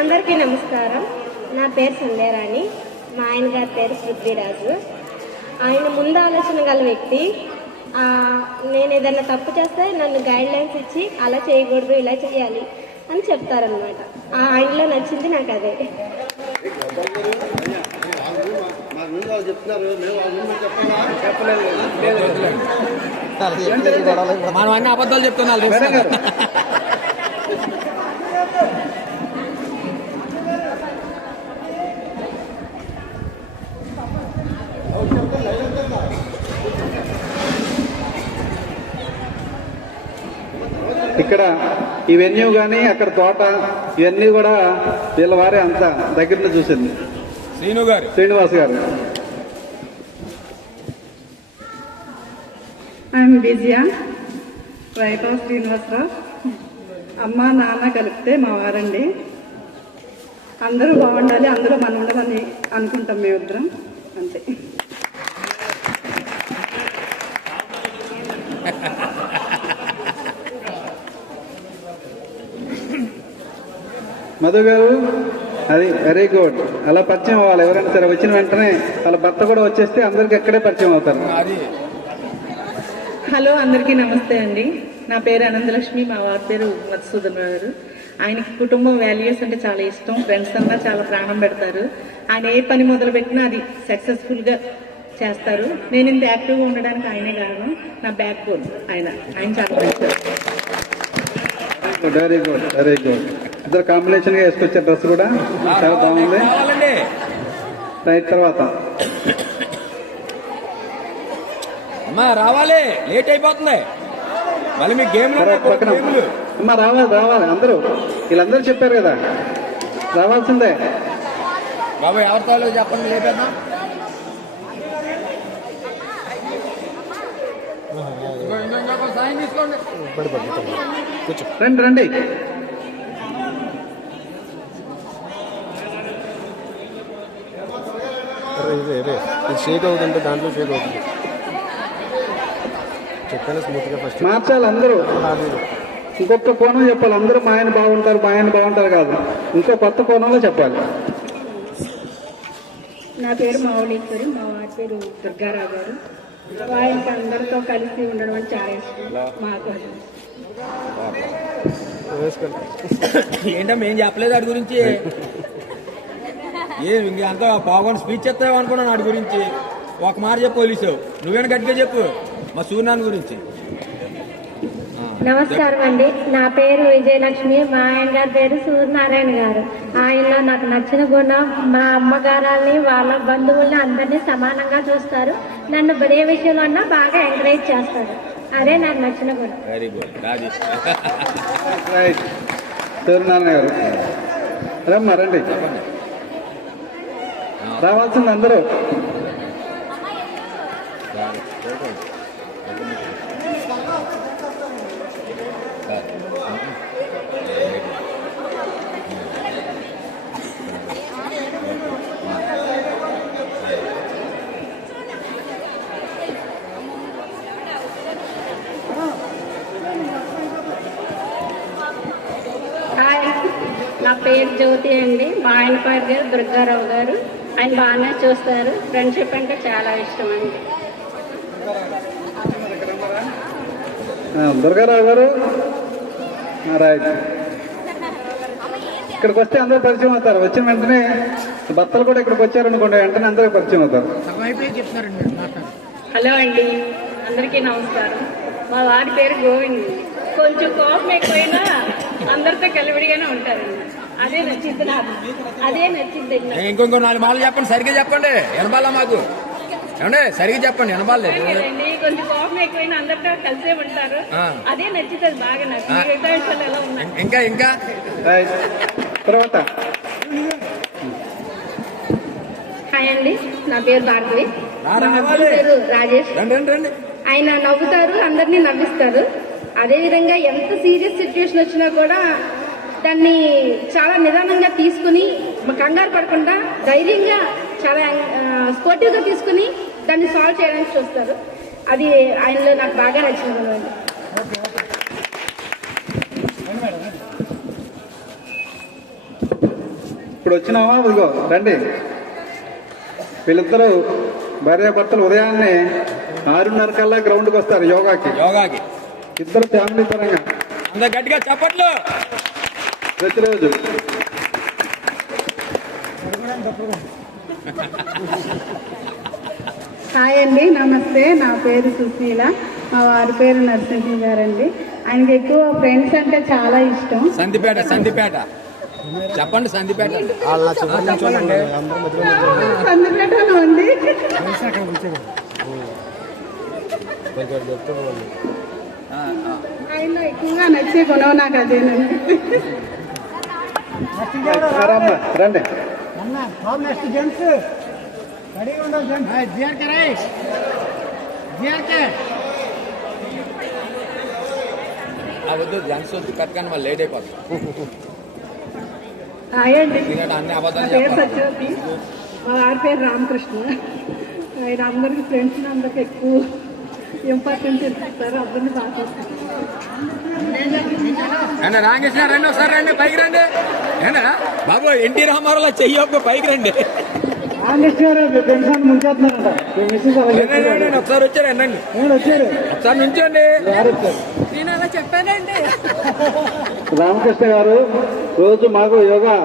అందరికీ నమస్కారం. నా పేరు సంధ్యారాణి, మా ఆయన గారి పేరు పృథ్వీరాజు. ఆయన ముందు ఆలోచన గల వ్యక్తి. నేను ఏదైనా తప్పు చేస్తే నన్ను గైడ్ లైన్స్ ఇచ్చి అలా చేయకూడదు, ఇలా చేయాలి అని చెప్తారనమాట. ఆయనలో నచ్చింది నాకు అదే. చెప్తున్నారు, మేము చెప్పలేదు. మనం అన్ని అబద్ధాలు చెప్తున్నాను. ఇక్కడ ఈ వెన్యూ కానీ అక్కడ తోట ఇవన్నీ కూడా వీళ్ళ వారే అంతా దగ్గర చూసింది. శ్రీనివాస్ గారు. I am Vijaya, wife of Srinivasarao. అమ్మ నాన్న కలిపితే మా వారండి. అందరూ బాగుండాలి, అందరూ మనం ఉండాలని అనుకుంటాం మేమిద్దరం, అంతే. మధు గారు, అది వెరీ గుడ్. అలా పరిచయం అవ్వాలి ఎవరైనా సరే. వచ్చిన వెంటనే వాళ్ళ భర్త కూడా వచ్చేస్తే అందరికి అక్కడే పరిచయం అవుతారు. హలో, అందరికీ నమస్తే అండి. నా పేరు అనంతలక్ష్మి, మా వారి పేరు మధుసూదన్ గారు. ఆయనకి కుటుంబం వాల్యూస్ అంటే చాలా ఇష్టం. ఫ్రెండ్స్ అన్నా చాలా ప్రాణం పెడతారు. ఆయన ఏ పని మొదలు పెట్టినా అది సక్సెస్ఫుల్గా చేస్తారు. నేను ఇంత యాక్టివ్గా ఉండడానికి ఆయనే కారణం. నా బ్యాక్ బోన్ ఆయన చాలా మంచిది. Very good, very good. ఇద్దరు కాంబినేషన్ గా వేసుకొచ్చే డ్రెస్ కూడా చాలా బాగుంది. రైట్, తర్వాత అమ్మా రావాలి, లేట్ అయిపోతుంది మళ్ళీ మీ గేమ్లు పక్కన అమ్మా రావాలి అందరూ, వీళ్ళందరూ చెప్పారు కదా రావాల్సిందే. బాబాయ్ ఎవరి తాలూకు చెప్పండి, లేపేద్దాం. సాయం తీసుకోండి. రండి ఇది షేక్ అవుతుంటే దాంట్లో షేక్ అవుతుంది. చెప్పాను స్మూత్గా ఫస్ట్ మార్చాలి అందరూ. ఇంకొక కోణం చెప్పాలి, అందరూ మా ఆయన బాగుంటారు కాదు, ఇంకో కొత్త కోణంలో చెప్పాలి. నా పేరు మావులీశ్వరి, మా వారి పేరు దుర్గారావు గారు. ఆయనకి అందరితో కలిసి ఉండడం అంటే చాలా ఇష్టం మాకు. ఏంటమ్మా ఏం చెప్పలేదు వాడి గురించి, అంత బాగుంది స్పీచ్ చెప్తావు అనుకున్నాను వాడి గురించి. ఒక మాట చెప్పు పోలీసు, నువ్వేనా గట్టిగా చెప్పు మా సూర్యనారాయణ గురించి. నమస్కారం అండి, నా పేరు విజయలక్ష్మి, మా ఆయన గారి పేరు సూర్యనారాయణ గారు. ఆయనలో నాకు నచ్చిన గుణం మా అమ్మగారాల్ని వాళ్ళ బంధువుల్ని అందరినీ సమానంగా చూస్తారు. నన్ను ఏ విషయంలో అన్నా బాగా ఎంకరేజ్ చేస్తారు. అదే నాకు నచ్చిన గుణం. Very good Rajesh. సూర్యనారాయణ గారు రమ్మా, రండి రావాల్సింది అందరూ. హాయ్, నా పేరు జ్యోతి అండి, మా ఆయన పేరు దుర్గారావు గారు. ఆయన బాగానే చూస్తారు. ఫ్రెండ్షిప్ అంటే చాలా ఇష్టం అండి. దుర్గారావు గారు రైట్. ఇక్కడికి వస్తే అందరూ పరిచయం అవుతారు. వచ్చిన వెంటనే భర్తలు కూడా ఇక్కడికి వచ్చారనుకోండి, వెంటనే అందరూ పరిచయం అవుతారు. హలో అండి, అందరికీ నమస్కారం. మా వారి పేరు గోవింద్. కొంచెం కోపం ఎక్కువైనా అందరితో కలివిడిగానే ఉంటారండి. అదే నచ్చింది నాకు, అదే నచ్చింది. ఇంకొక 4 మాటలు చెప్పండి, సరిగ్గా చెప్పండి, వినబాలా మాకు. ఏమండి సరిగ్గా చెప్పండి, వినబాలేదు. కొంచెం కోపం ఎక్కువైనా అందరితో కలిసే ఉంటారు. అదే నచ్చుతుంది బాగా నాకు. మిగతా విషయాలు ఎలా ఉన్నాయి? ఇంకా తర్వాత హాయ్ అండి, నా పేరు భార్గవి, మా హస్బెండ్ పేరు రాజేష్. రండి. ఆయన నవ్వుతారు, అందరినీ నవ్విస్తారు. అదేవిధంగా ఎంత సీరియస్ సిచ్యువేషన్ వచ్చినా కూడా దాన్ని చాలా నిదానంగా తీసుకుని కంగారు పడకుండా ధైర్యంగా చాలా స్పోర్టివ్గా తీసుకుని దాన్ని సాల్వ్ చేయడానికి చూస్తారు. అది ఆయనలో నాకు బాగా నచ్చింది. ఇప్పుడు వచ్చినావా, ఇదిగో రండి. వీళ్ళిద్దరూ భార్యాభర్తలు ఉదయాన్నే 6:30 కల్లా గ్రౌండ్కి వస్తారు యోగాకి. ఇద్దరు ఫ్యామిలీ పరంగా అందరు గట్టిగా చెప్పట్లు ప్రతిరోజు. హాయ్ అండి, నమస్తే. నా పేరు సుశీల, మా వారి పేరు నరసింహ గారండి. ఆయనకి ఎక్కువ ఫ్రెండ్స్ అంటే చాలా ఇష్టం. సందిపేట చెప్పండి. సందిపేట సందిపేటలో ఉంది. ఆయన ఎక్కువగా నచ్చే గుణం నాకు అదేనండి. రండి. నెక్స్ట్ జెంట్స్ రెడీగా ఉండాలి. వద్దు జెంట్స్ వద్దు, కట్టుకొని మళ్ళీ లేట్ అయిపోతుంది. హాయ్ అండి, అన్ని నా అబద్ధాలు పేరు చెప్పాలి. సత్యవతి, మా వారి పేరు రామకృష్ణ. ఆయన అందరికి ఫ్రెండ్స్ అందరికి ఎక్కువ ఇంపార్టెన్స్ ఇస్తారు. అందరినీ బాగా చూస్తారు. రామకృష్ణ రండి, ఒకసారి రండి, పైకి రండి. బాబు ఎన్టీ రామారావు చెయ్యొక్క పైకి రండి. ఒకసారి వచ్చారు ఎన్నండి, ఒకసారి నుంచోండి. నేను అలా చెప్పానండి. రామకృష్ణ గారు రోజు మాకు యోగా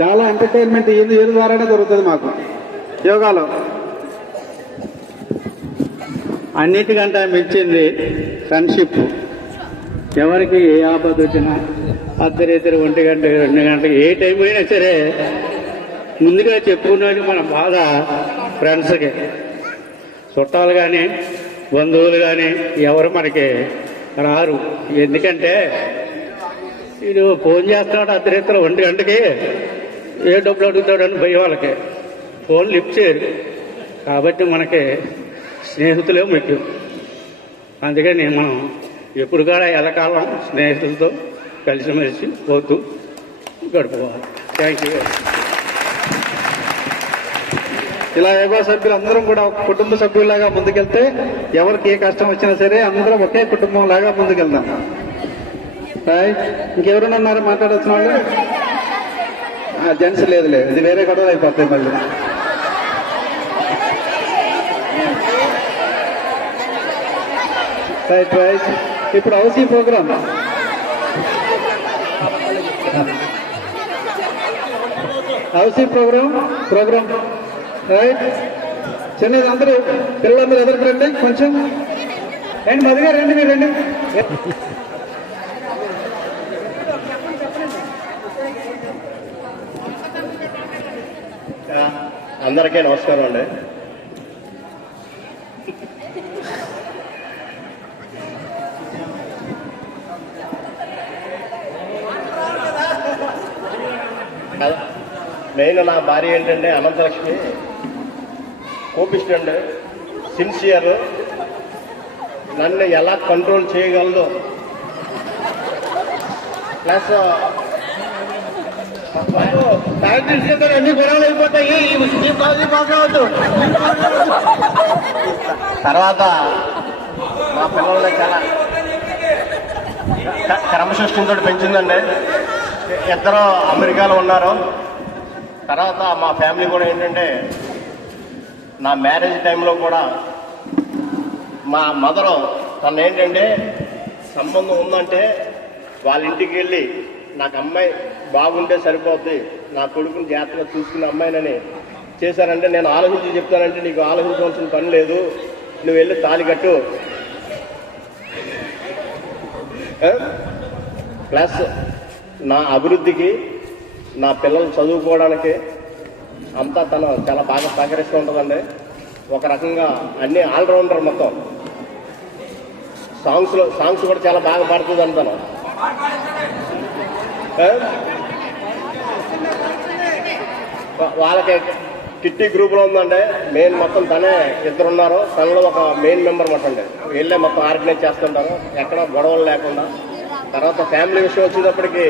చాలా ఎంటర్టైన్మెంట్ ఏది ద్వారానే దొరుకుతుంది మాకు యోగాలో. అన్నిటికంటే మించింది ఫ్రెండ్షిప్. ఎవరికి ఏ ఆపద వచ్చినా అర్ధరాత్రి 1 గంట 2 గంటలకు ఏ టైం అయినా సరే ముందుగా చెప్పుకున్నది మన బాధ ఫ్రెండ్స్కి. చుట్టాలు కానీ బంధువులు కానీ ఎవరు మనకి రారు. ఎందుకంటే వీడు ఫోన్ చేస్తాడు అర్ధరాత్రి 1 గంటకి, ఏ డబ్బులు అడుగుతాడని భయం వాళ్ళకి, ఫోన్ లిఫ్ట్ చేయరు. కాబట్టి మనకి స్నేహితులే ముఖ్యం. అందుకని మనం ఎప్పుడు కూడా ఎల్లకాలం స్నేహితులతో కలిసిమెలిసి పోతూ గడుపుకోవాలి. Thank you. ఇలా యోగా సభ్యులందరం కూడా ఒక కుటుంబ సభ్యులాగా ముందుకెళ్తే ఎవరికి ఏ కష్టం వచ్చినా సరే అందరం ఒకే కుటుంబం లాగా ముందుకెళ్దాం. రైట్. ఇంకెవరైనా ఉన్నారా మాట్లాడాల్సిన వాళ్ళు? జెంట్స్ లేదులే, ఇది వేరే గొడవలు అయిపోతాయి మళ్ళీ. Right right. ఇప్పుడు హౌసీ ప్రోగ్రామ్ ప్రోగ్రామ్ రైట్. చిన్నది అందరూ పిల్లలందరూ ఎదురుకు రండి కొంచెం. రండి మధుగా రండి, మీరు రండి. అందరికీ నమస్కారం అండి. మెయిన్ నా భార్య ఏంటంటే అనంతలక్ష్మి, కోపిస్ట్, సిన్సియర్, నన్ను ఎలా కంట్రోల్ చేయగలదో, ప్లస్ అన్ని గొడవలు అయిపోతాయి. తర్వాత మా పిల్లల్ని చాలా క్రమశిక్షణతో పెంచిందండి. ఇద్దరు అమెరికాలో ఉన్నారు. తర్వాత మా ఫ్యామిలీ కూడా ఏంటంటే నా మ్యారేజ్ టైంలో కూడా మా మదరు తను ఏంటంటే సంబంధం ఉందంటే వాళ్ళ ఇంటికి వెళ్ళి నాకు అమ్మాయి బాగుంటే సరిపోద్ది, నా కొడుకుని జాగ్రత్తగా చూసుకునే అమ్మాయినని చేశారంటే నేను ఆలోచించి చెప్తానంటే నీకు ఆలోచించవలసిన పని లేదు, నువ్వు వెళ్ళి తాళి కట్టు. ప్లస్ నా అభివృద్ధికి, నా పిల్లలు చదువుకోవడానికి అంతా తను చాలా బాగా సహకరిస్తూ ఉంటుందండి. ఒక రకంగా అన్ని ఆల్రౌండర్ మొత్తం. సాంగ్స్ కూడా చాలా బాగా పాడుతుంది అంటాను. వాళ్ళకి కిట్టి గ్రూప్లో ఉందండి. మెయిన్ మొత్తం తనే, ఇద్దరు ఉన్నారు, తనలో ఒక మెయిన్ మెంబర్ మటండి. వీళ్ళే మొత్తం ఆర్గనైజ్ చేస్తుంటారు, ఎక్కడ గొడవలు లేకుండా. తర్వాత ఫ్యామిలీ విషయం వచ్చేటప్పటికి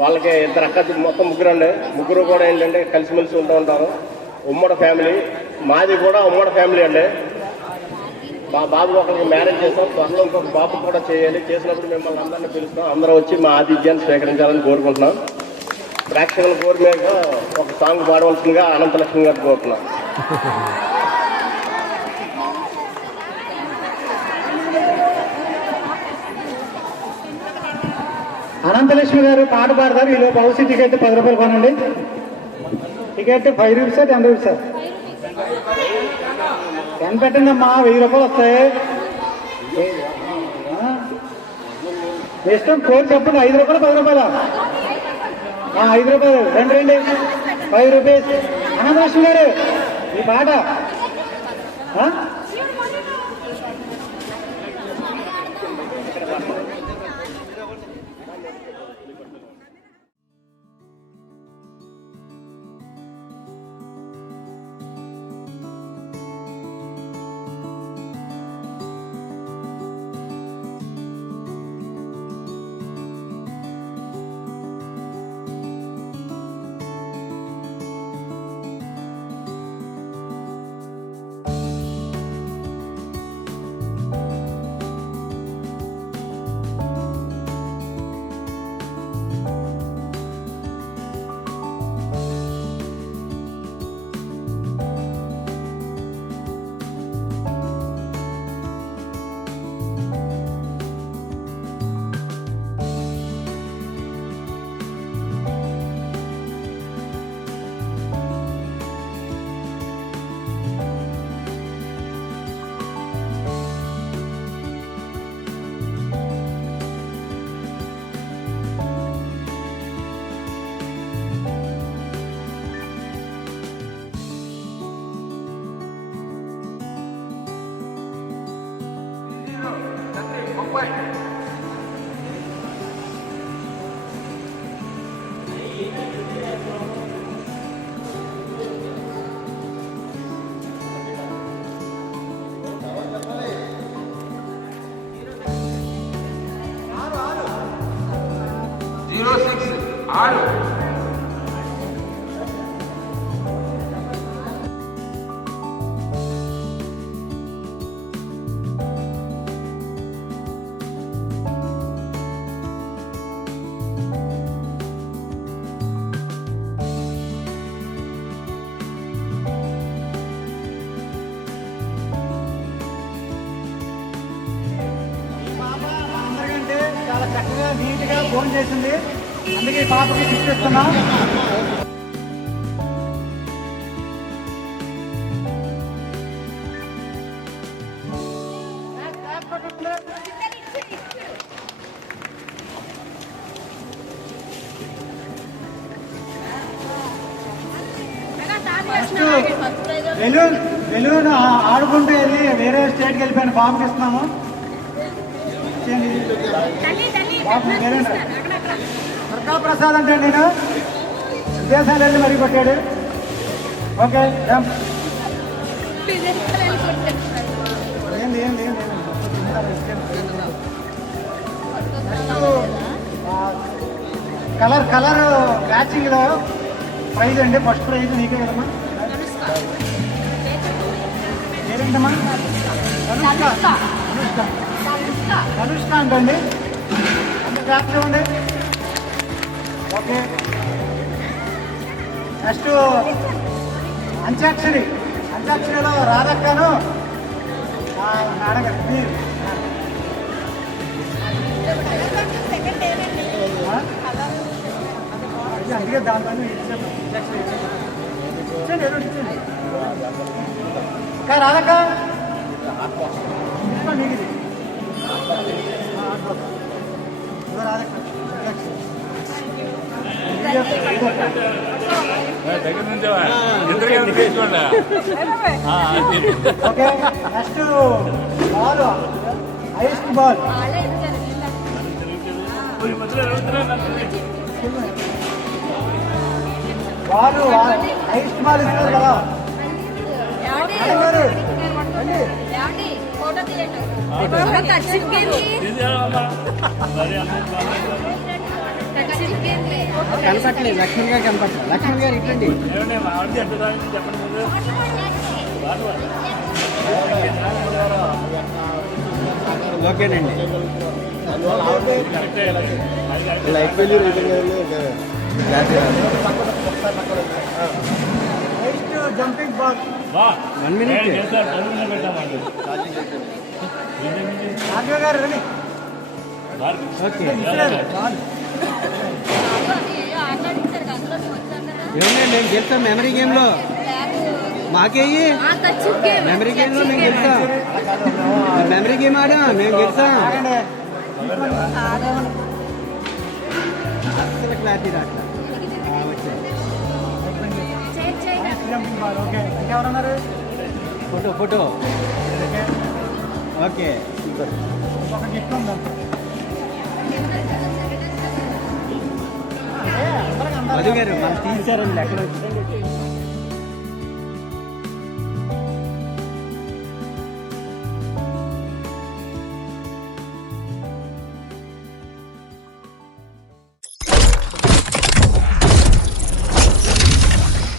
వాళ్ళకి ఇద్దరు అక్క, మొత్తం ముగ్గురు కూడా ఏంటంటే కలిసిమెలిసి ఉంటూ ఉంటారు. ఉమ్మడి ఫ్యామిలీ మాది కూడా ఉమ్మడి ఫ్యామిలీ అండి. మా బాబు ఒకరికి మ్యారేజ్ చేస్తాం, త్వరలో ఇంకొక బాబు కూడా చేయాలి. చేసినప్పుడు మిమ్మల్ని అందరినీ పిలుస్తాం, అందరూ వచ్చి మా ఆతిథ్యాన్ని స్వీకరించాలని కోరుకుంటున్నాం. ప్రేక్షకుల కోరి మీద ఒక సాంగ్ పాడవలసిందిగా అనంతలక్ష్మి గారు కోరుతున్నాం. అనంతలక్ష్మి గారు పాట పాడతారు. ఈలో హౌసీ టికెట్ 10 రూపాయలు కొనండి. టికెట్ 5 రూపీసా 10 రూపీసా? 10 పెట్టండమ్మా, 1000 రూపాయలు వస్తాయి. ఇష్టం కోరి చెప్పండి. 5 రూపాయలు 10 రూపాయలా? 5 రూపాయలు. రండి 5 రూపీస్. అనంతలక్ష్మి గారు ఈ పాట అందరికంటే చాలా చక్కగా నీట్గా ఫోన్ చేసింది. అందుకే ఈ పాపకి గిఫ్ట్ ఇస్తున్నాం. బెలూన్ ఆడుకుంటూ వెళ్ళి వేరే స్టేట్కి వెళ్ళిపోయిన బాబుకి ఇస్తున్నాము. దుర్గా ప్రసాద్ అంటే నేను విదేశాలు వెళ్ళి మరీ కొట్టాడు. ఓకే ఏంది కలర్ మ్యాచింగ్ లో ప్రైజ్ అండి. ఫస్ట్ ప్రైజ్ నీకే కదమ్మా. ఏంటమ్మా? ధనుష్క అంటండి. అంత క్లాస్ ఇవ్వండి. ఓకే నెక్స్ట్ అంత్యాక్షరిలో రాధక్కను అడగండి మీరు. అందుకే దానిపైన ఇచ్చండి ఇంకా రాధక్క తీసుకోండి. ఇది రాధక్క okay next ball highest ball highest ball ఇస్తారు కదా. కనపట్లేదు లక్ష్మణ్ గారు కనపట్లేదు. లక్ష్మణ్ గారు ఇట్లండి. ఓకేనండి. Jumping ball 1 minute. రాజు గారు రండి. ఓకే ఏమన్నా మేము గెలుస్తాం మెమరీ గేమ్లో. మాకేయి మెమరీ గేమ్లో మేము గెలుస్తాం. మెమరీ గేమ్ ఆడా మేము గెలుస్తాం. అసలు క్లారిటీ రాట్లా. ఓకే ఇంకెవరన్నారు? Photo okay. ఒక గిఫ్ట్ ఉందా? మధు గారు మనం తీసారండి ఎక్కడ